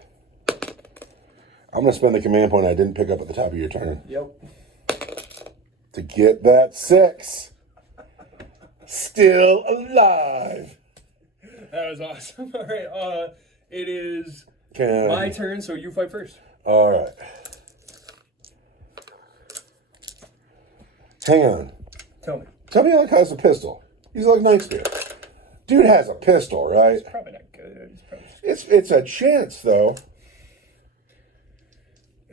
I'm going to spend the command point I didn't pick up at the top of your turn. Yep. To get that 6. Still alive. That was awesome. All right. It is my turn, so you fight first. All right. Hang on. Tell me. Tell me Illic has a pistol. He's like Nightspear. Dude has a pistol, right? It's probably not good. It's a chance, though.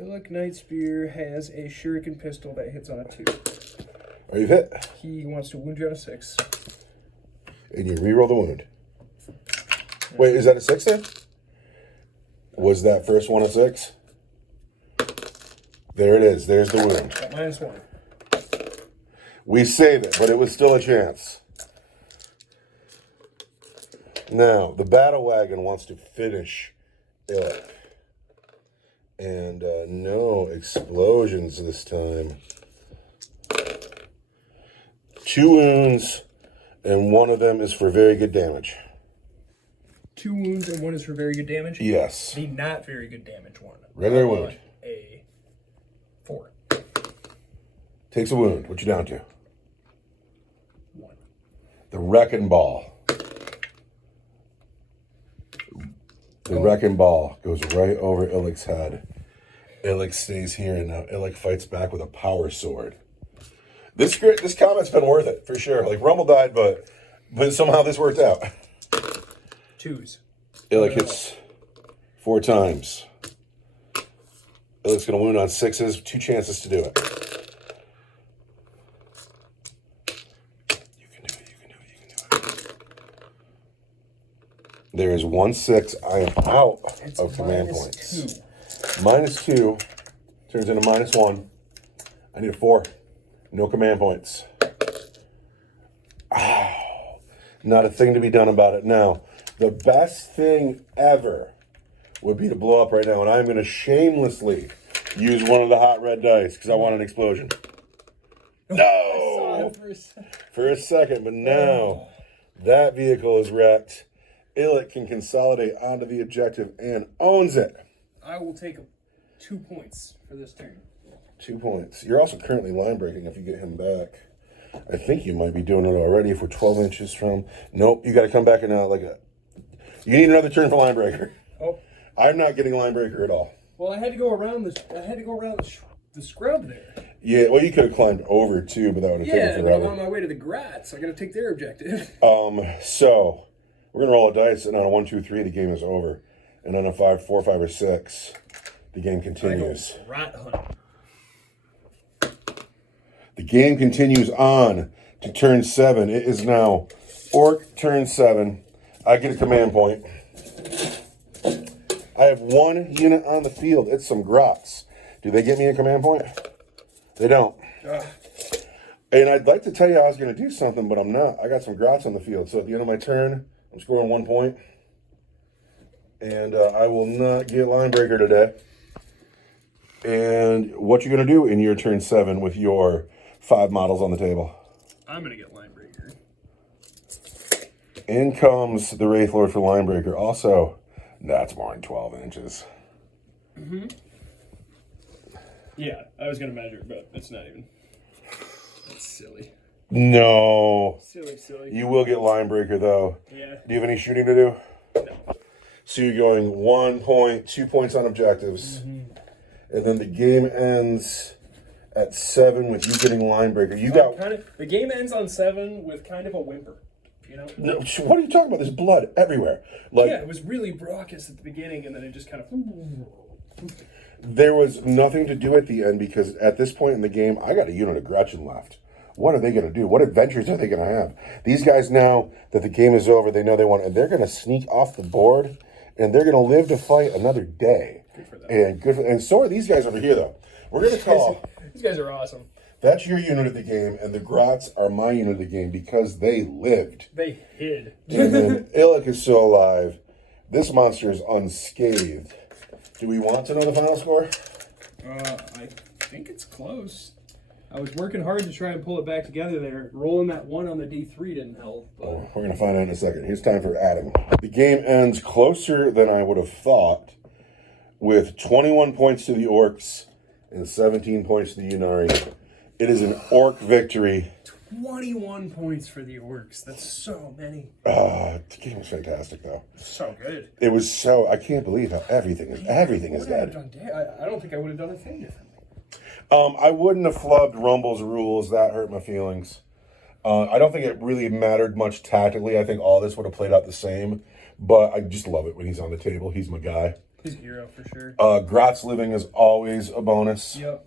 Illic Nightspear has a shuriken pistol that hits on a 2. Are you hit? He wants to wound you on a 6. And you reroll the wound. Wait, is that a 6 then? Was that first one a 6? There it is. There's the wound. At -1. We save it, but it was still a chance. Now, the battle wagon wants to finish Illic. And no explosions this time. 2 wounds, and one of them is for very good damage. 2 wounds and 1 is for very good damage? Yes. The not very good damage one. Regular wound. A 4. Takes a wound. What you down to? 1. The Wrecking Ball. The Wrecking Ball goes right over Illic's head. Illic stays here, and now Illic fights back with a power sword. This combat's been worth it, for sure. Like, Rumble died, but somehow this worked out. 2s. Illic hits 4 times. Illic's going to wound on 6s. 2 chances to do it. You can do it. There is 1 6. I am out of command points. -2 turns into -1. I need a 4. No command points. Oh, not a thing to be done about it. Now, the best thing ever would be to blow up right now, and I'm going to shamelessly use one of the hot red dice because I want an explosion. No! I saw it for a second, but now that vehicle is wrecked. Illic can consolidate onto the objective and owns it. I will take 2 points for this turn. 2 points. You're also currently line breaking if you get him back. I think you might be doing it already if we're 12 inches from. Nope, you got to come back and like a. You need another turn for line breaker. Oh. I'm not getting line breaker at all. Well, I had to go around the scrub there. Yeah, well, you could have climbed over too, but that would have taken but I'm forever. on my way to the grats. I got to take their objective. So we're gonna roll a dice, and on a 1, 2, 3, the game is over, and on a 5, 4, 5, or 6, the game continues. I go rat hunt. The game continues on to turn 7. It is now Orc turn 7. I get a command point. I have one unit on the field. It's some grots. Do they get me a command point? They don't. And I'd like to tell you I was going to do something, but I'm not. I got some grots on the field. So at the end of my turn, I'm scoring 1 point. And I will not get line breaker today. And what you going to do in your turn 7 with your 5 models on the table? I'm going to get line breaker. In comes the Wraith Lord for line breaker. Also, that's more than 12 inches. Mm-hmm. Yeah, I was going to measure, but it's not even. That's silly. No. Silly. You will get line breaker, though. Yeah. Do you have any shooting to do? No. So you're going 1 point, 2 points on objectives. Mm-hmm. And then the game ends at 7 with you getting line breaker. The game ends on 7 with kind of a whimper. You know? No, what are you talking about? There's blood everywhere. Like, yeah, it was really raucous at the beginning, and then it just kind of. There was nothing to do at the end because at this point in the game, I got a unit of Gretchen left. What are they going to do? What adventures are they going to have? These guys, now that the game is over, they know they want, and they're going to sneak off the board, and they're going to live to fight another day. Good for them. And so are these guys over here, though. We're going to call. These guys are awesome. That's your unit of the game, and the Grots are my unit of the game because they lived. They hid. And then Illic is still alive. This monster is unscathed. Do we want to know the final score? I think it's close. I was working hard to try and pull it back together there. Rolling that 1 on the D3 didn't help. But... Oh, we're going to find out in a second. Here's time for Adam. The game ends closer than I would have thought, with 21 points to the orcs and 17 points to the Ynnari. It is an orc victory. 21 points for the orcs. That's so many. The game was fantastic, though. So good. It was so... I can't believe how everything is dead. I don't think I would have done a thing differently. I wouldn't have flubbed Rumble's rules. That hurt my feelings. I don't think it really mattered much tactically. I think all this would have played out the same. But I just love it when he's on the table. He's my guy. He's a hero for sure. Grot's living is always a bonus. Yep.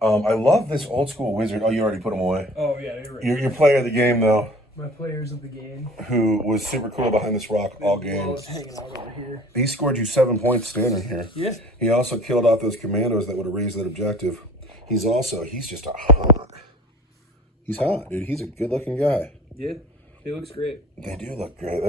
I love this old school wizard. Oh, you already put him away. Oh, yeah, you're right. Your player of the game, though. My players of the game. Who was super cool behind this rock all games. Hanging out over here. He scored you 7 points standing here. Yeah. He also killed off those commandos that would have raised that objective. He's just a hot. He's hot, dude. He's a good looking guy. Yeah, he looks great. They do look great.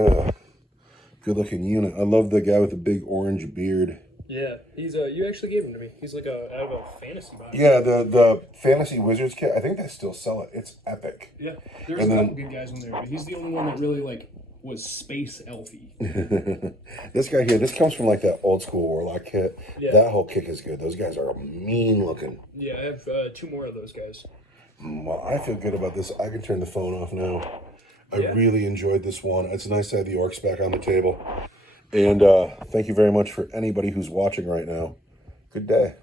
Good looking unit. I love the guy with the big orange beard. Yeah, he's you actually gave him to me. He's like out of a fantasy box. Yeah, the fantasy wizards kit. I think they still sell it. It's epic. Yeah, there's a couple good guys in there, but he's the only one that really was space elfy. This guy here, this comes from like that old school warlock kit. Yeah. That whole kick is good. Those guys are mean looking. Yeah, I have 2 more of those guys. Well, I feel good about this. I can turn the phone off now. I Yeah. really enjoyed this one. It's nice to have the orcs back on the table. And thank you very much for anybody who's watching right now. Good day.